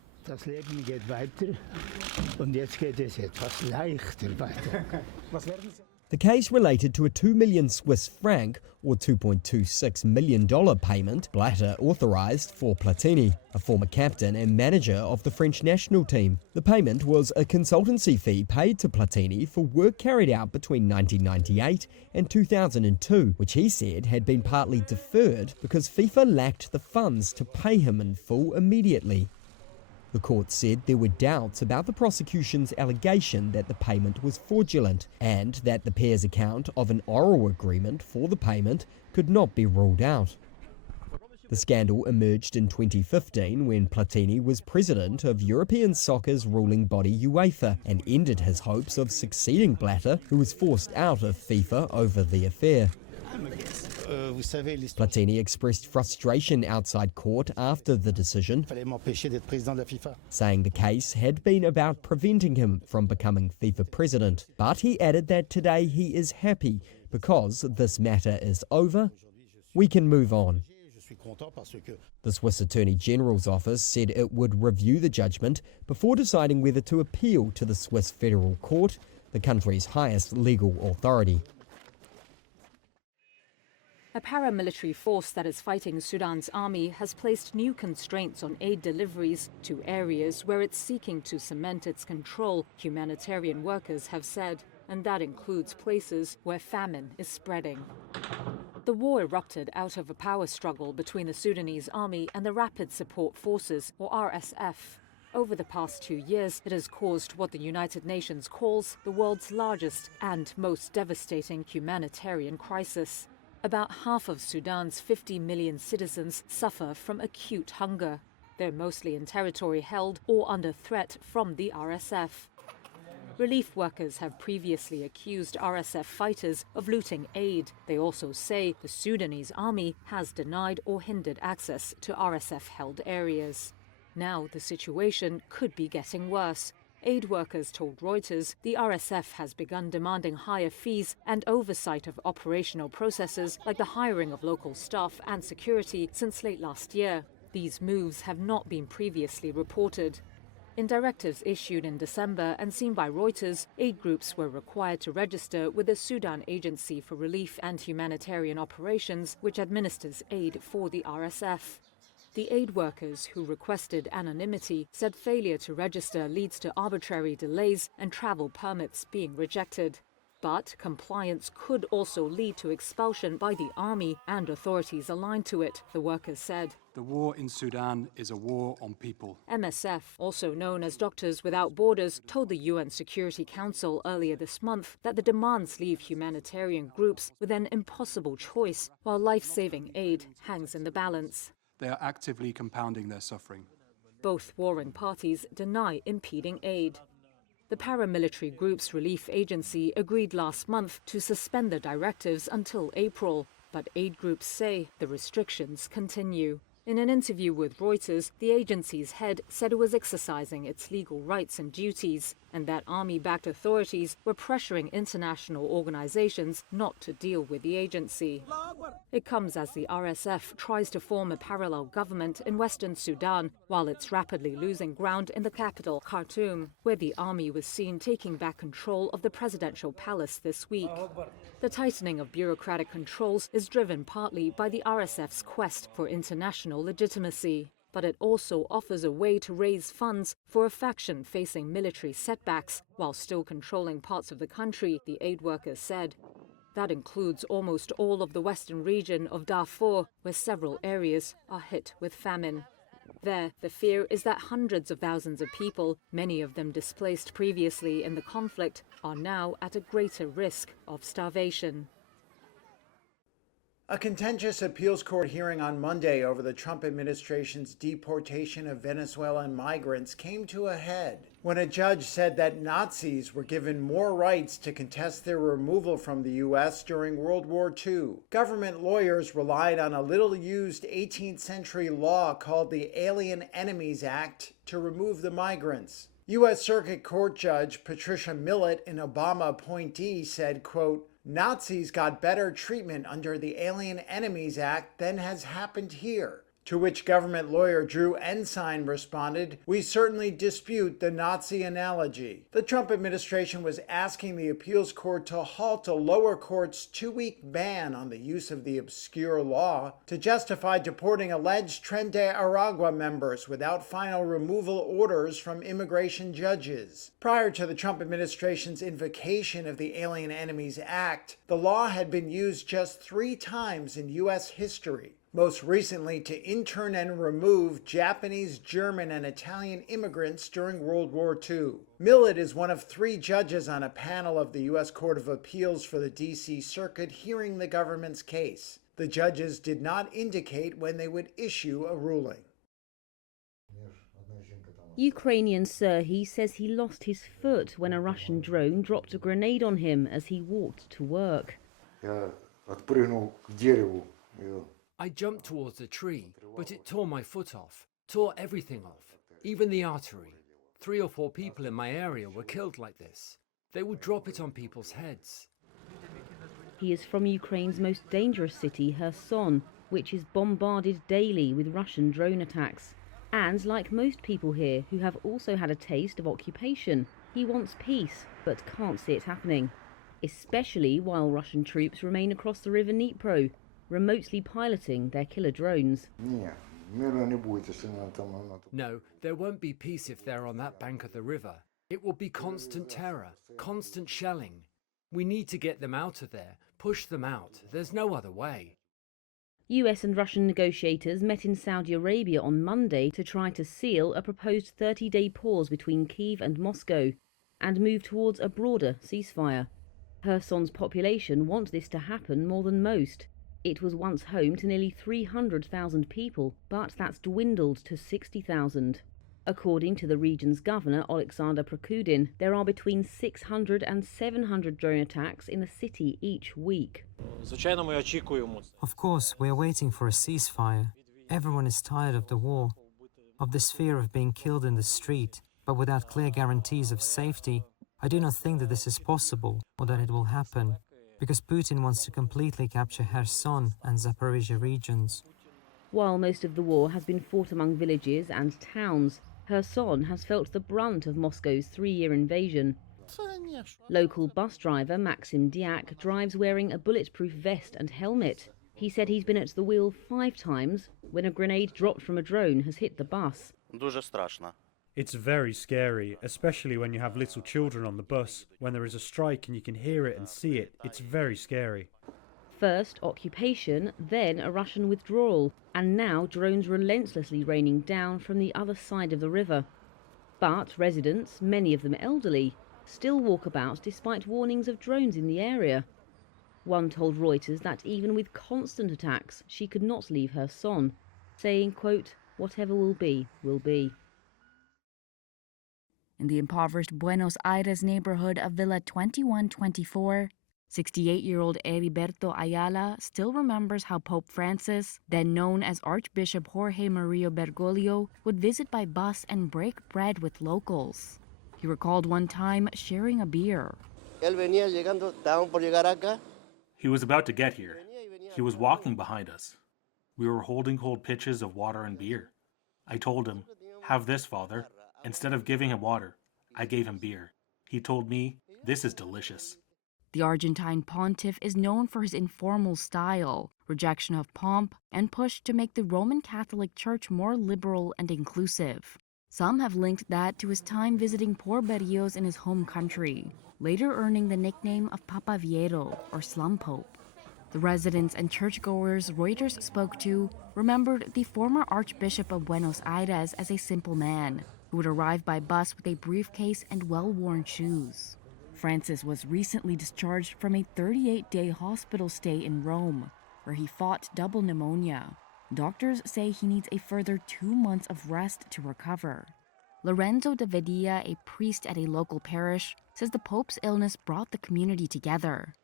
The case related to a 2 million Swiss franc, or $2.26 million payment Blatter authorised for Platini, a former captain and manager of the French national team. The payment was a consultancy fee paid to Platini for work carried out between 1998 and 2002, which he said had been partly deferred because FIFA lacked the funds to pay him in full immediately. The court said there were doubts about the prosecution's allegation that the payment was fraudulent and that the pair's account of an oral agreement for the payment could not be ruled out. The scandal emerged in 2015 when Platini was president of European soccer's ruling body UEFA and ended his hopes of succeeding Blatter, who was forced out of FIFA over the affair. Platini expressed frustration outside court after the decision, saying the case had been about preventing him from becoming FIFA president. But he added that today he is happy because this matter is over. We can move on. The Swiss Attorney General's office said it would review the judgment before deciding whether to appeal to the Swiss Federal Court, the country's highest legal authority. A paramilitary force that is fighting Sudan's army has placed new constraints on aid deliveries to areas where it's seeking to cement its control, humanitarian workers have said, and that includes places where famine is spreading. The war erupted out of a power struggle between the Sudanese army and the Rapid Support Forces, or RSF. Over the past 2 years, it has caused what the United Nations calls the world's largest and most devastating humanitarian crisis. About half of Sudan's 50 million citizens suffer from acute hunger. They're mostly in territory held or under threat from the RSF. Relief workers have previously accused RSF fighters of looting aid. They also say the Sudanese army has denied or hindered access to RSF-held areas. Now the situation could be getting worse. Aid workers told Reuters the RSF has begun demanding higher fees and oversight of operational processes like the hiring of local staff and security since late last year. These moves have not been previously reported. In directives issued in December and seen by Reuters, aid groups were required to register with the Sudan Agency for Relief and Humanitarian Operations, which administers aid for the RSF. The aid workers who requested anonymity said failure to register leads to arbitrary delays and travel permits being rejected. But compliance could also lead to expulsion by the army and authorities aligned to it, the workers said. The war in Sudan is a war on people. MSF, also known as Doctors Without Borders, told the UN Security Council earlier this month that the demands leave humanitarian groups with an impossible choice while life-saving aid hangs in the balance. They are actively compounding their suffering. Both warring parties deny impeding aid. The paramilitary group's relief agency agreed last month to suspend the directives until April, but aid groups say the restrictions continue. In an interview with Reuters, the agency's head said it was exercising its legal rights and duties, and that army-backed authorities were pressuring international organizations not to deal with the agency. It comes as the RSF tries to form a parallel government in Western Sudan, while it's rapidly losing ground in the capital, Khartoum, where the army was seen taking back control of the presidential palace this week. The tightening of bureaucratic controls is driven partly by the RSF's quest for international legitimacy, but it also offers a way to raise funds for a faction facing military setbacks while still controlling parts of the country, the aid workers said. That includes almost all of the western region of Darfur, where several areas are hit with famine. There, the fear is that hundreds of thousands of people, many of them displaced previously in the conflict, are now at a greater risk of starvation. A contentious appeals court hearing on Monday over the Trump administration's deportation of Venezuelan migrants came to a head when a judge said that Nazis were given more rights to contest their removal from the U.S. during World War II. Government lawyers relied on a little-used 18th century law called the Alien Enemies Act to remove the migrants. U.S. Circuit Court Judge Patricia Millett, an Obama appointee, said, quote, "Nazis got better treatment under the Alien Enemies Act than has happened here." To which government lawyer Drew Ensign responded, "We certainly dispute the Nazi analogy." The Trump administration was asking the appeals court to halt a lower court's 2-week ban on the use of the obscure law to justify deporting alleged Tren de Aragua members without final removal orders from immigration judges. Prior to the Trump administration's invocation of the Alien Enemies Act, the law had been used just 3 times in U.S. history. Most recently to intern and remove Japanese, German, and Italian immigrants during World War II. Millett is one of 3 judges on a panel of the U.S. Court of Appeals for the D.C. Circuit hearing the government's case. The judges did not indicate when they would issue a ruling. Ukrainian Serhiy says he lost his foot when a Russian drone dropped a grenade on him as he walked to work. I jumped towards the tree, but it tore my foot off, tore everything off, even the artery. 3 or 4 people in my area were killed like this. They would drop it on people's heads. He is from Ukraine's most dangerous city, Kherson, which is bombarded daily with Russian drone attacks. And like most people here who have also had a taste of occupation, he wants peace, but can't see it happening. Especially while Russian troops remain across the river Dnipro, remotely piloting their killer drones. No, there won't be peace if they're on that bank of the river. It will be constant terror, constant shelling. We need to get them out of there, push them out. There's no other way. US and Russian negotiators met in Saudi Arabia on Monday to try to seal a proposed 30-day pause between Kyiv and Moscow and move towards a broader ceasefire. Kherson's population want this to happen more than most. It was once home to nearly 300,000 people, but that's dwindled to 60,000. According to the region's governor, Alexander Prokudin, there are between 600 and 700 drone attacks in the city each week. Of course, we are waiting for a ceasefire. Everyone is tired of the war, of this fear of being killed in the street, but without clear guarantees of safety, I do not think that this is possible or that it will happen, because Putin wants to completely capture Kherson and Zaporizhia regions. While most of the war has been fought among villages and towns, Kherson has felt the brunt of Moscow's 3-year invasion. Local bus driver Maxim Diak drives wearing a bulletproof vest and helmet. He said he's been at the wheel 5 times when a grenade dropped from a drone has hit the bus. It's very scary, especially when you have little children on the bus. When there is a strike and you can hear it and see it, it's very scary. First occupation, then a Russian withdrawal, and now drones relentlessly raining down from the other side of the river. But residents, many of them elderly, still walk about despite warnings of drones in the area. One told Reuters that even with constant attacks, she could not leave her son, saying, quote, "Whatever will be, will be." In the impoverished Buenos Aires neighborhood of Villa 2124, 68-year-old Heriberto Ayala still remembers how Pope Francis, then known as Archbishop Jorge Mario Bergoglio, would visit by bus and break bread with locals. He recalled one time sharing a beer. He was about to get here. He was walking behind us. We were holding cold pitchers of water and beer. I told him, "Have this, Father." Instead of giving him water, I gave him beer. He told me, "This is delicious." The Argentine pontiff is known for his informal style, rejection of pomp, and push to make the Roman Catholic Church more liberal and inclusive. Some have linked that to his time visiting poor barrios in his home country, later earning the nickname of Papa Viejo, or Slum Pope. The residents and churchgoers Reuters spoke to remembered the former Archbishop of Buenos Aires as a simple man who would arrive by bus with a briefcase and well-worn shoes. Francis was recently discharged from a 38-day hospital stay in Rome. where he fought double pneumonia. Doctors say he needs a further 2 months of rest to recover. Lorenzo de Vedia, a priest at a local parish, says the Pope's illness brought the community together.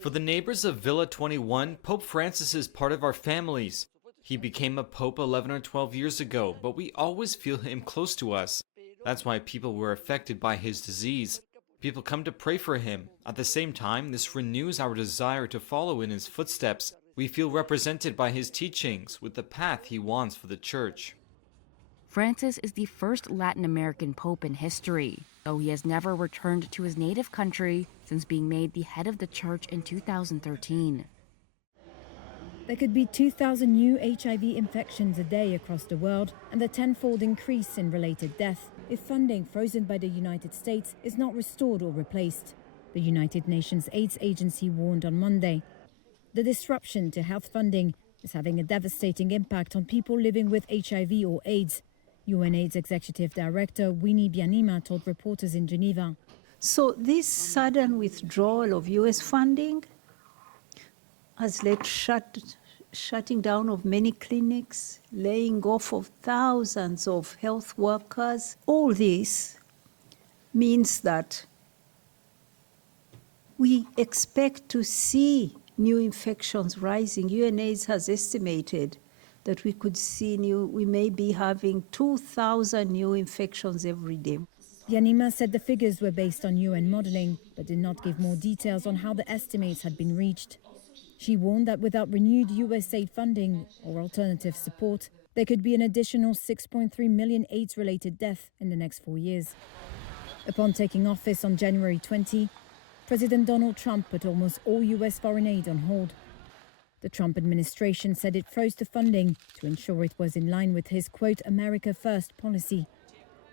For the neighbors of Villa 21, Pope Francis is part of our families. He became a pope 11 or 12 years ago, but we always feel him close to us. That's why people were affected by his disease. People come to pray for him. At the same time, this renews our desire to follow in his footsteps. We feel represented by his teachings with the path he wants for the church. Francis is the first Latin American pope in history, though he has never returned to his native country since being made the head of the church in 2013. There could be 2,000 new HIV infections a day across the world and a tenfold increase in related death if funding frozen by the United States is not restored or replaced. The United Nations AIDS Agency warned on Monday. The disruption to health funding is having a devastating impact on people living with HIV or AIDS. UNAIDS Executive Director Winnie Byanyima told reporters in Geneva. So this sudden withdrawal of US funding has led shutting down of many clinics, laying off of thousands of health workers. All this means that we expect to see new infections rising. UNAIDS has estimated that we may be having 2,000 new infections every day. Byanyima said the figures were based on UN modeling, but did not give more details on how the estimates had been reached. She warned that without renewed US aid funding or alternative support, there could be an additional 6.3 million AIDS-related deaths in the next 4 years. Upon taking office on January 20, President Donald Trump put almost all US foreign aid on hold. The Trump administration said it froze the funding to ensure it was in line with his, quote, America First policy.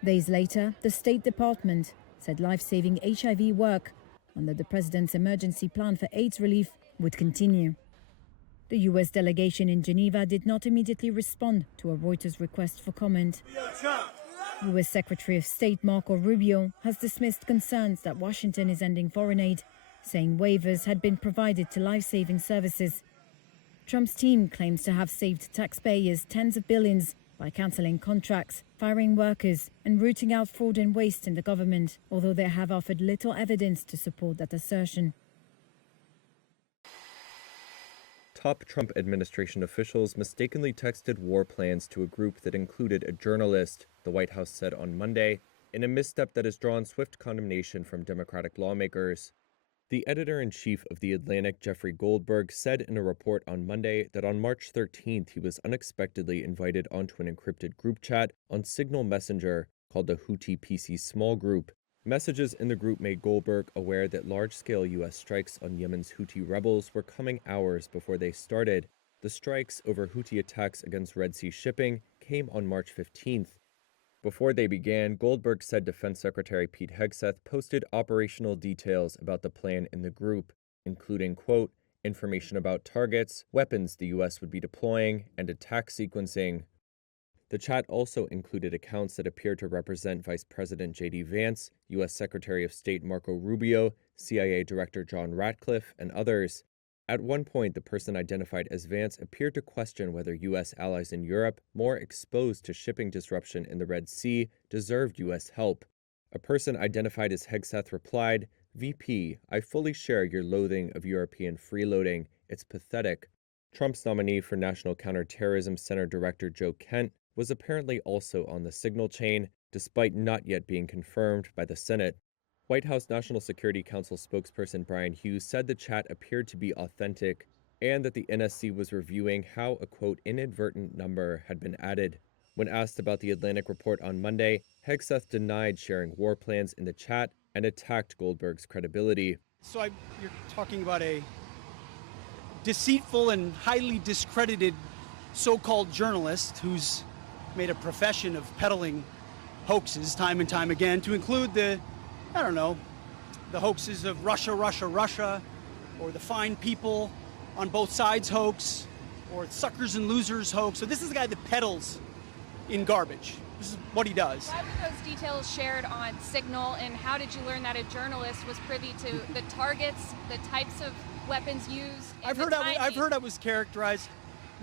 Days later, the State Department said life-saving HIV work under the president's emergency plan for AIDS relief would continue. The US delegation in Geneva did not immediately respond to a Reuters request for comment. US Secretary of State Marco Rubio has dismissed concerns that Washington is ending foreign aid, saying waivers had been provided to life-saving services. Trump's team claims to have saved taxpayers tens of billions by cancelling contracts, firing workers, and rooting out fraud and waste in the government, although they have offered little evidence to support that assertion. Top Trump administration officials mistakenly texted war plans to a group that included a journalist, the White House said on Monday, in a misstep that has drawn swift condemnation from Democratic lawmakers. The editor-in-chief of The Atlantic, Jeffrey Goldberg, said in a report on Monday that on March 13th he was unexpectedly invited onto an encrypted group chat on Signal Messenger called the Houthi PC Small Group. Messages in the group made Goldberg aware that large-scale U.S. strikes on Yemen's Houthi rebels were coming hours before they started. The strikes over Houthi attacks against Red Sea shipping came on March 15th. Before they began, Goldberg said Defense Secretary Pete Hegseth posted operational details about the plan in the group, including, quote, information about targets, weapons the U.S. would be deploying, and attack sequencing. The chat also included accounts that appeared to represent Vice President J.D. Vance, U.S. Secretary of State Marco Rubio, CIA Director John Ratcliffe, and others. At one point, the person identified as Vance appeared to question whether U.S. allies in Europe, more exposed to shipping disruption in the Red Sea, deserved U.S. help. A person identified as Hegseth replied, VP, I fully share your loathing of European freeloading. It's pathetic. Trump's nominee for National Counterterrorism Center Director Joe Kent was apparently also on the signal chain, despite not yet being confirmed by the Senate. White House National Security Council spokesperson Brian Hughes said the chat appeared to be authentic and that the NSC was reviewing how a, quote, inadvertent number had been added. When asked about the Atlantic report on Monday, Hegseth denied sharing war plans in the chat and attacked Goldberg's credibility. So you're talking about a deceitful and highly discredited so-called journalist who's made a profession of peddling hoaxes time and time again, to include the hoaxes of Russia, or the fine people on both sides hoax, or suckers and losers hoax. So this is the guy that peddles in garbage. This is what he does. Why were those details shared on Signal, and how did you learn that a journalist was privy to the targets, the types of weapons used? I've heard I was characterized.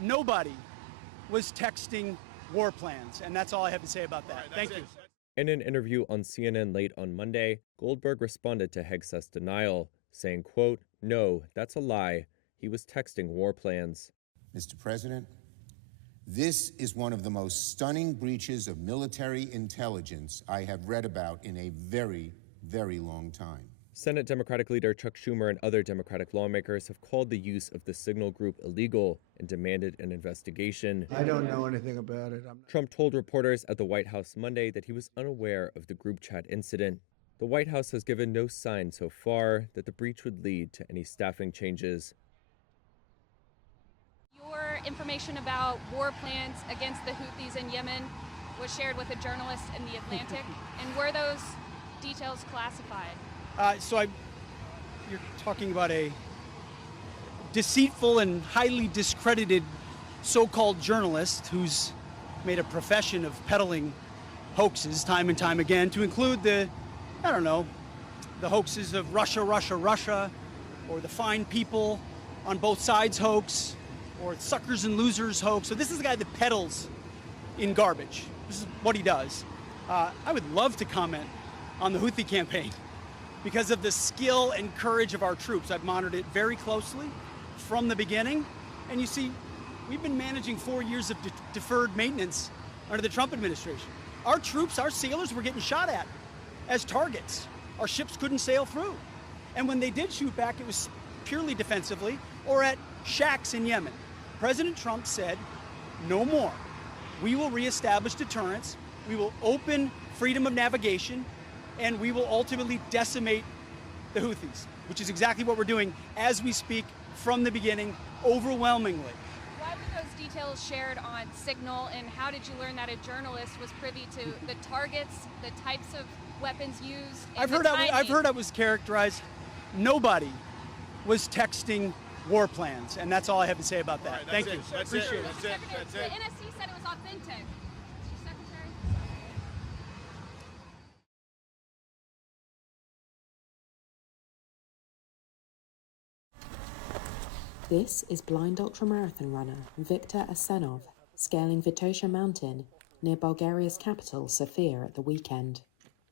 Nobody was texting war plans, and that's all I have to say about that. Thank you. In an interview on CNN late on Monday, Goldberg responded to Hegseth's denial, saying, quote, "No, that's a lie. He was texting war plans." Mr. President, this is one of the most stunning breaches of military intelligence I have read about in a very, very long time. Senate Democratic leader Chuck Schumer and other Democratic lawmakers have called the use of the signal group illegal and demanded an investigation. I don't know anything about it. Trump told reporters at the White House Monday that he was unaware of the group chat incident. The White House has given no sign so far that the breach would lead to any staffing changes. Your information about war plans against the Houthis in Yemen was shared with a journalist in The Atlantic, and were those details classified? You're talking about a deceitful and highly discredited so-called journalist who's made a profession of peddling hoaxes time and time again, to include the hoaxes of Russia, or the fine people on both sides hoax, or suckers and losers hoax. So this is the guy that peddles in garbage. This is what he does. I would love to comment on the Houthi campaign because of the skill and courage of our troops. I've monitored it very closely from the beginning. And you see, we've been managing 4 years of deferred maintenance under the Trump administration. Our troops, our sailors were getting shot at as targets. Our ships couldn't sail through. And when they did shoot back, it was purely defensively or at shacks in Yemen. President Trump said, no more. We will reestablish deterrence. We will open freedom of navigation, and we will ultimately decimate the Houthis, which is exactly what we're doing as we speak from the beginning, overwhelmingly. Why were those details shared on Signal, and how did you learn that a journalist was privy to the targets, the types of weapons used? I've heard I was characterized. Nobody was texting war plans, and that's all I have to say about that. Thank you. Appreciate it. The NSC said it was authentic. Mr. Secretary. This is blind ultramarathon runner Viktor Asenov scaling Vitosha Mountain near Bulgaria's capital Sofia at the weekend.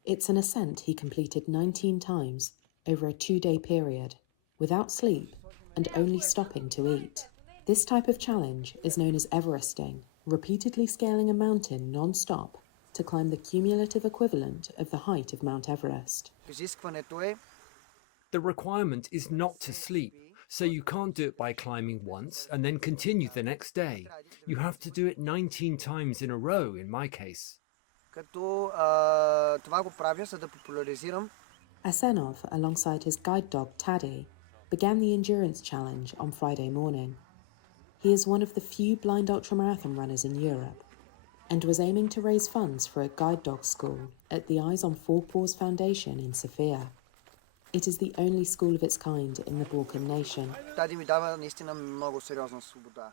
It's an ascent he completed 19 times over a 2-day period, without sleep and only stopping to eat. This type of challenge is known as Everesting, repeatedly scaling a mountain non-stop to climb the cumulative equivalent of the height of Mount Everest. The requirement is not to sleep, so you can't do it by climbing once and then continue the next day. You have to do it 19 times in a row, in my case. Asenov, alongside his guide dog Taddy, began the endurance challenge on Friday morning. He is one of the few blind ultramarathon runners in Europe and was aiming to raise funds for a guide dog school at the Eyes on Four Paws Foundation in Sofia. It is the only school of its kind in the Balkan nation.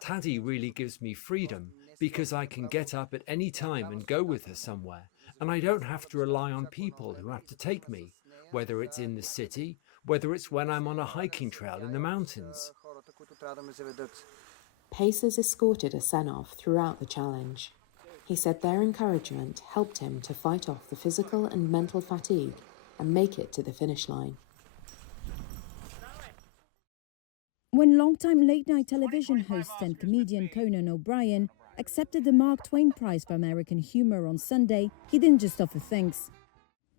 Taddy really gives me freedom because I can get up at any time and go with her somewhere, and I don't have to rely on people who have to take me, whether it's in the city, whether it's when I'm on a hiking trail in the mountains. Pacers escorted Asenov throughout the challenge. He said their encouragement helped him to fight off the physical and mental fatigue and make it to the finish line. When longtime late-night television host and comedian Conan O'Brien accepted the Mark Twain Prize for American Humor on Sunday, he didn't just offer thanks.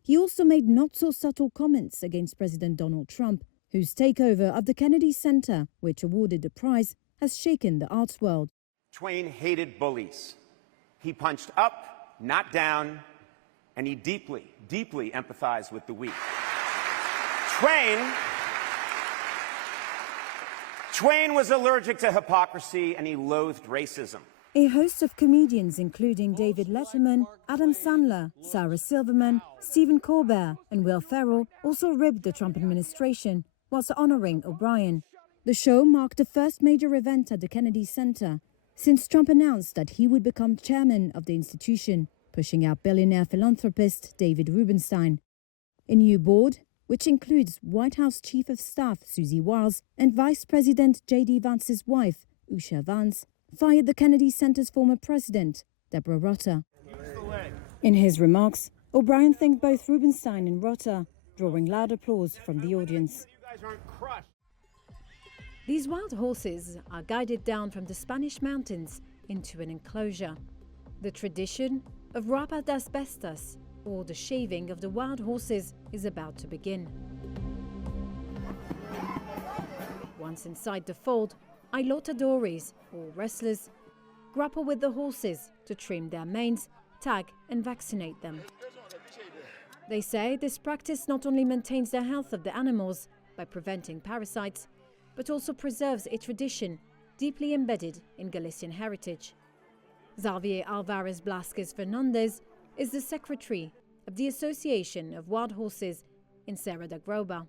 He also made not-so-subtle comments against President Donald Trump, whose takeover of the Kennedy Center, which awarded the prize, has shaken the arts world. Twain hated bullies. He punched up, not down, and he deeply, deeply empathized with the weak. Twain was allergic to hypocrisy, and he loathed racism. A host of comedians, including David Letterman, Adam Sandler, Sarah Silverman, Stephen Colbert, and Will Ferrell, also ribbed the Trump administration whilst honoring O'Brien. The show marked the first major event at the Kennedy Center since Trump announced that he would become chairman of the institution, pushing out billionaire philanthropist David Rubenstein. A new board, which includes White House Chief of Staff Susie Wiles and Vice President J.D. Vance's wife, Usha Vance, fired the Kennedy Center's former president, Deborah Rotter. In his remarks, O'Brien thanked both Rubenstein and Rotter, drawing loud applause from the audience. These wild horses are guided down from the Spanish mountains into an enclosure. The tradition of Rapa das Bestas, or the shaving of the wild horses, is about to begin. Once inside the fold, ailotadores, or wrestlers, grapple with the horses to trim their manes, tag and vaccinate them. They say this practice not only maintains the health of the animals by preventing parasites, but also preserves a tradition deeply embedded in Galician heritage. Xavier Alvarez Blasquez Fernandez is the secretary of the Association of Wild Horses in Serra da Groba.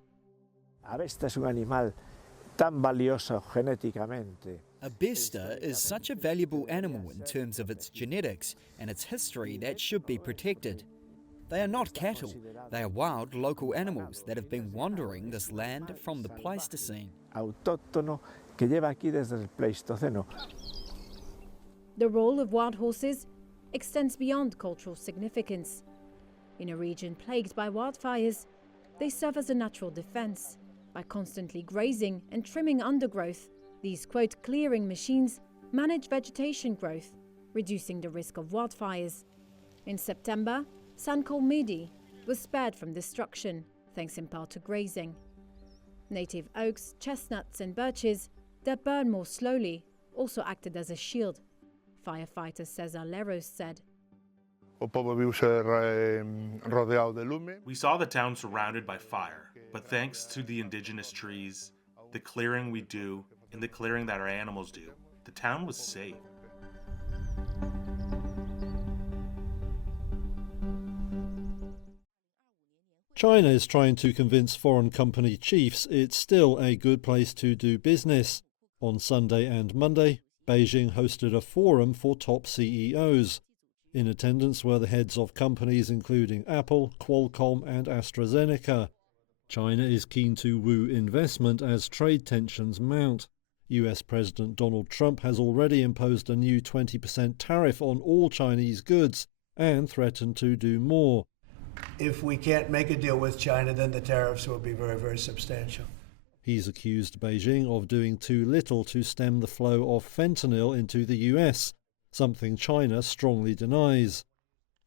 A besta es un animal tan valioso genéticamente. A besta is such a valuable animal in terms of its genetics and its history that should be protected. They are not cattle, they are wild local animals that have been wandering this land from the Pleistocene. Autóctono que lleva aquí desde el Pleistoceno. The role of wild horses extends beyond cultural significance. In a region plagued by wildfires, they serve as a natural defense. By constantly grazing and trimming undergrowth, these, quote, clearing machines manage vegetation growth, reducing the risk of wildfires. In September, San Colmedi was spared from destruction, thanks in part to grazing. Native oaks, chestnuts and birches that burn more slowly also acted as a shield, firefighter Cesar Leros said. We saw the town surrounded by fire, but thanks to the indigenous trees, the clearing we do, and the clearing that our animals do, the town was safe. China is trying to convince foreign company chiefs it's still a good place to do business. On Sunday and Monday, Beijing hosted a forum for top CEOs. In attendance were the heads of companies including Apple, Qualcomm and AstraZeneca. China is keen to woo investment as trade tensions mount. US President Donald Trump has already imposed a new 20% tariff on all Chinese goods and threatened to do more. If we can't make a deal with China, then the tariffs will be very, very substantial. He's accused Beijing of doing too little to stem the flow of fentanyl into the US, something China strongly denies.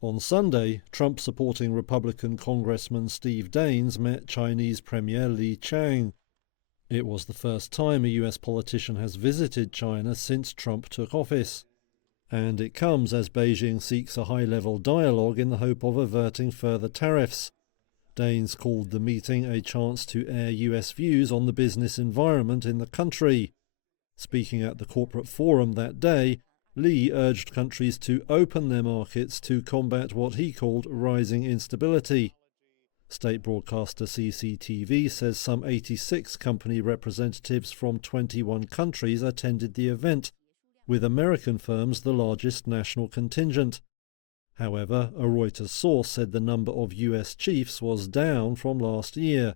On Sunday, Trump-supporting Republican Congressman Steve Daines met Chinese Premier Li Qiang. It was the first time a US politician has visited China since Trump took office. And it comes as Beijing seeks a high-level dialogue in the hope of averting further tariffs. Daines called the meeting a chance to air US views on the business environment in the country. Speaking at the corporate forum that day, Li urged countries to open their markets to combat what he called rising instability. State broadcaster CCTV says some 86 company representatives from 21 countries attended the event, with American firms the largest national contingent. However, a Reuters source said the number of US chiefs was down from last year.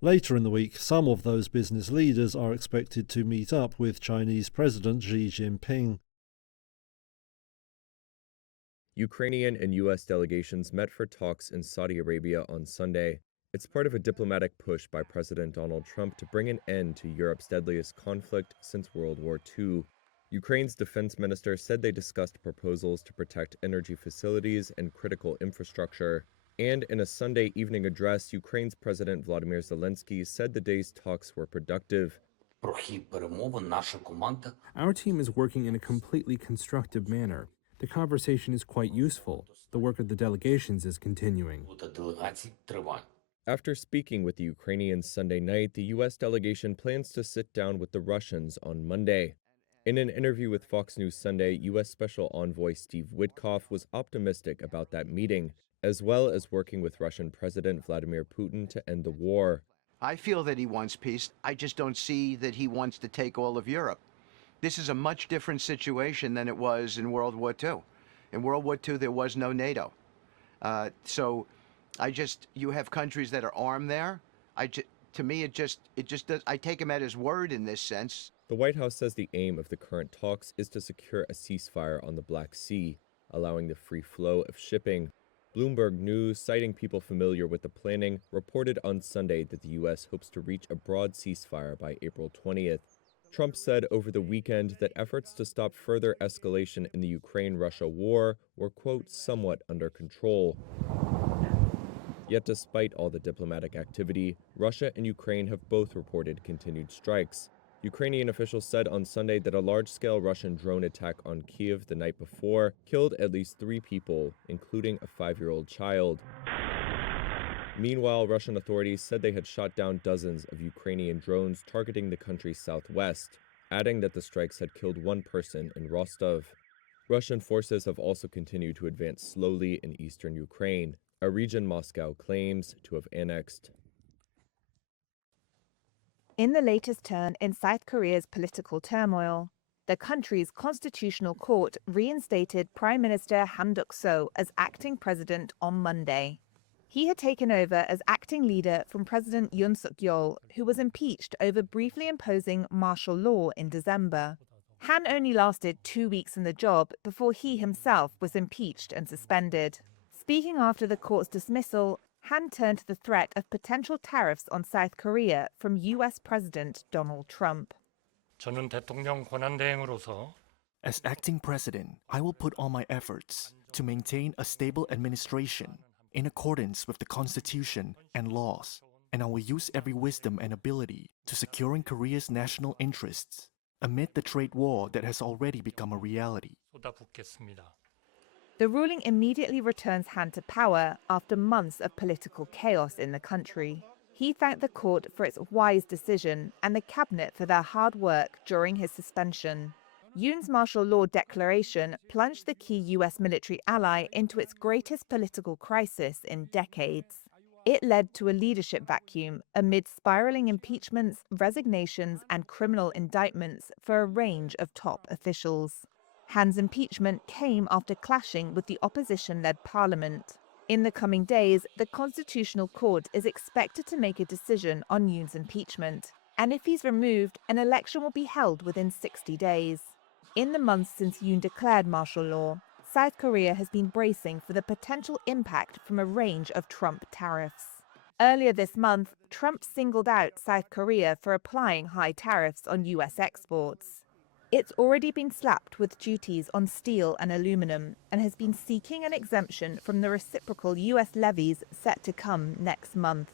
Later in the week, some of those business leaders are expected to meet up with Chinese President Xi Jinping. Ukrainian and U.S. delegations met for talks in Saudi Arabia on Sunday. It's part of a diplomatic push by President Donald Trump to bring an end to Europe's deadliest conflict since World War II. Ukraine's defense minister said they discussed proposals to protect energy facilities and critical infrastructure. And in a Sunday evening address, Ukraine's President Volodymyr Zelenskiy said the day's talks were productive. Our team is working in a completely constructive manner. The conversation is quite useful. The work of the delegations is continuing. After speaking with the Ukrainians Sunday night, the U.S. delegation plans to sit down with the Russians on Monday. In an interview with Fox News Sunday, U.S. Special Envoy Steve Witkoff was optimistic about that meeting, as well as working with Russian President Vladimir Putin to end the war. I feel that he wants peace. I just don't see that he wants to take all of Europe. This is a much different situation than it was in World War II. In World War II, there was no NATO. So You have countries that are armed there. To me, it just does, I take him at his word in this sense. The White House says the aim of the current talks is to secure a ceasefire on the Black Sea, allowing the free flow of shipping. Bloomberg News, citing people familiar with the planning, reported on Sunday that the U.S. hopes to reach a broad ceasefire by April 20th. Trump said over the weekend that efforts to stop further escalation in the Ukraine-Russia war were, quote, somewhat under control. Yet despite all the diplomatic activity, Russia and Ukraine have both reported continued strikes. Ukrainian officials said on Sunday that a large-scale Russian drone attack on Kyiv the night before killed at least 3 people, including a 5-year-old child. Meanwhile, Russian authorities said they had shot down dozens of Ukrainian drones targeting the country's southwest, adding that the strikes had killed 1 person in Rostov. Russian forces have also continued to advance slowly in eastern Ukraine, a region Moscow claims to have annexed. In the latest turn in South Korea's political turmoil, the country's constitutional court reinstated Prime Minister Han Duck-seo as acting president on Monday. He had taken over as acting leader from President Yoon Suk-yeol, who was impeached over briefly imposing martial law in December. Han only lasted 2 weeks in the job before he himself was impeached and suspended. Speaking after the court's dismissal, Han turned to the threat of potential tariffs on South Korea from US President Donald Trump. As acting president, I will put all my efforts to maintain a stable administration in accordance with the Constitution and laws, and I will use every wisdom and ability to securing Korea's national interests amid the trade war that has already become a reality. The ruling immediately returns Han to power after months of political chaos in the country. He thanked the court for its wise decision and the cabinet for their hard work during his suspension. Yoon's martial law declaration plunged the key US military ally into its greatest political crisis in decades. It led to a leadership vacuum amid spiraling impeachments, resignations, and criminal indictments for a range of top officials. Han's impeachment came after clashing with the opposition-led parliament. In the coming days, the Constitutional Court is expected to make a decision on Yoon's impeachment, and if he's removed, an election will be held within 60 days. In the months since Yoon declared martial law, South Korea has been bracing for the potential impact from a range of Trump tariffs. Earlier this month, Trump singled out South Korea for applying high tariffs on US exports. It's already been slapped with duties on steel and aluminum and has been seeking an exemption from the reciprocal US levies set to come next month.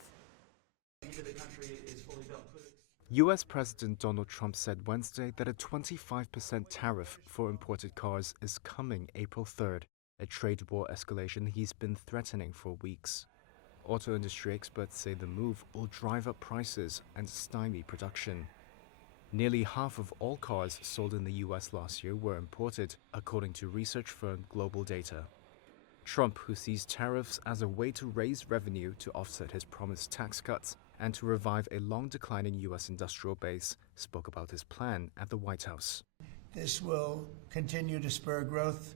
US President Donald Trump said Wednesday that a 25% tariff for imported cars is coming April 3rd, a trade war escalation he's been threatening for weeks. Auto industry experts say the move will drive up prices and stymie production. Nearly half of all cars sold in the US last year were imported, according to research firm Global Data. Trump, who sees tariffs as a way to raise revenue to offset his promised tax cuts and to revive a long-declining US industrial base, spoke about his plan at the White House. This will continue to spur growth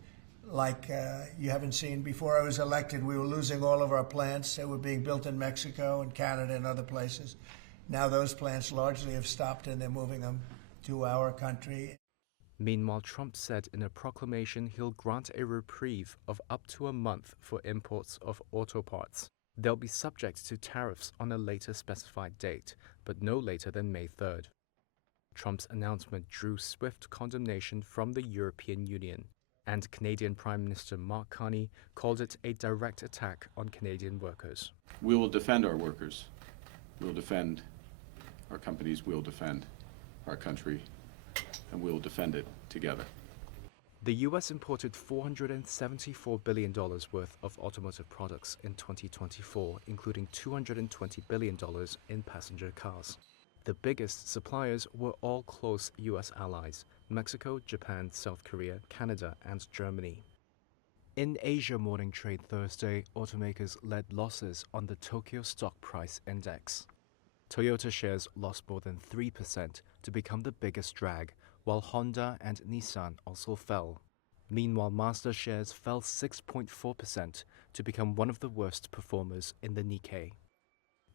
like you haven't seen. Before I was elected, we were losing all of our plants. They were being built in Mexico and Canada and other places. Now those plants largely have stopped and they're moving them to our country. Meanwhile, Trump said in a proclamation he'll grant a reprieve of up to a month for imports of auto parts. They'll be subject to tariffs on a later specified date, but no later than May 3rd. Trump's announcement drew swift condemnation from the European Union, and Canadian Prime Minister Mark Carney called it a direct attack on Canadian workers. We will defend our workers. We'll defend our companies, we'll defend our country, and we'll defend it together. The US imported $474 billion worth of automotive products in 2024, including $220 billion in passenger cars. The biggest suppliers were all close US allies: Mexico, Japan, South Korea, Canada, and Germany. In Asia morning trade Thursday, automakers led losses on the Tokyo Stock Price Index. Toyota shares lost more than 3% to become the biggest drag, while Honda and Nissan also fell. Meanwhile, Mazda shares fell 6.4% to become one of the worst performers in the Nikkei.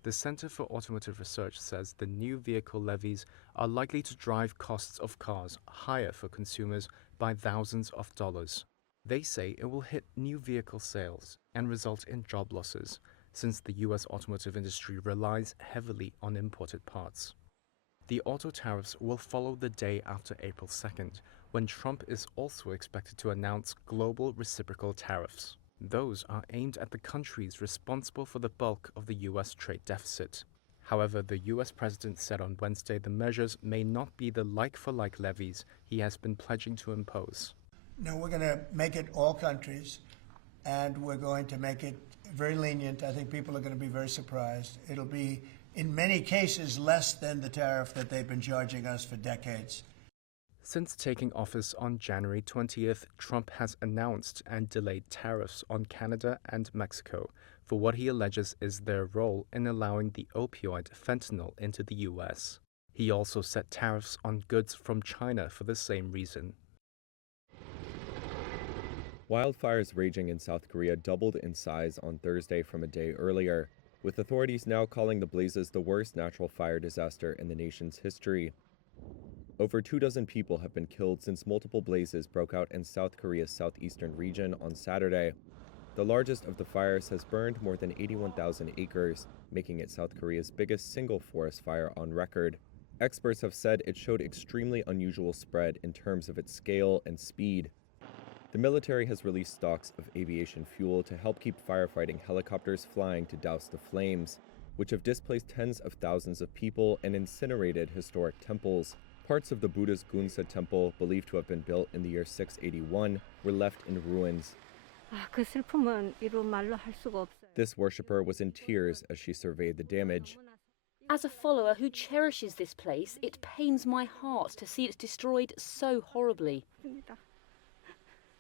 The Center for Automotive Research says the new vehicle levies are likely to drive costs of cars higher for consumers by thousands of dollars. They say it will hit new vehicle sales and result in job losses, since the U.S. automotive industry relies heavily on imported parts. The auto tariffs will follow the day after April 2nd, when Trump is also expected to announce global reciprocal tariffs. Those are aimed at the countries responsible for the bulk of the U.S. trade deficit. However, the U.S. president said on Wednesday the measures may not be the like-for-like levies he has been pledging to impose. No, we're going to make it all countries, and we're going to make it very lenient. I think people are going to be very surprised. It'll be, in many cases, less than the tariff that they've been charging us for decades. Since taking office on January 20th, Trump has announced and delayed tariffs on Canada and Mexico for what he alleges is their role in allowing the opioid fentanyl into the U.S. He also set tariffs on goods from China for the same reason. Wildfires raging in South Korea doubled in size on Thursday from a day earlier, with authorities now calling the blazes the worst natural fire disaster in the nation's history. Over 24 people have been killed since multiple blazes broke out in South Korea's southeastern region on Saturday. The largest of the fires has burned more than 81,000 acres, making it South Korea's biggest single forest fire on record. Experts have said it showed extremely unusual spread in terms of its scale and speed. The military has released stocks of aviation fuel to help keep firefighting helicopters flying to douse the flames, which have displaced tens of thousands of people and incinerated historic temples. Parts of the Buddha's Gunsa temple, believed to have been built in the year 681, were left in ruins. This worshipper was in tears as she surveyed the damage. As a follower who cherishes this place, it pains my heart to see it destroyed so horribly.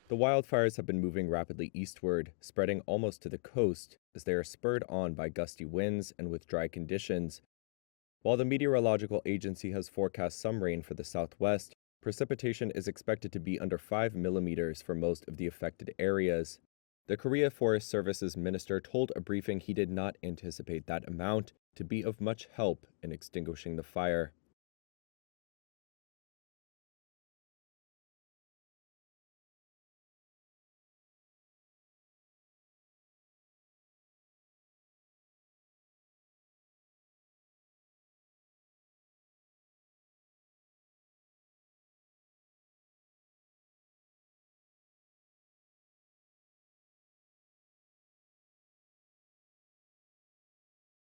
The wildfires have been moving rapidly eastward, spreading almost to the coast, as they are spurred on by gusty winds and with dry conditions. While the meteorological agency has forecast some rain for the southwest, precipitation is expected to be under 5 millimeters for most of the affected areas. The Korea Forest Service's minister told a briefing he did not anticipate that amount to be of much help in extinguishing the fire.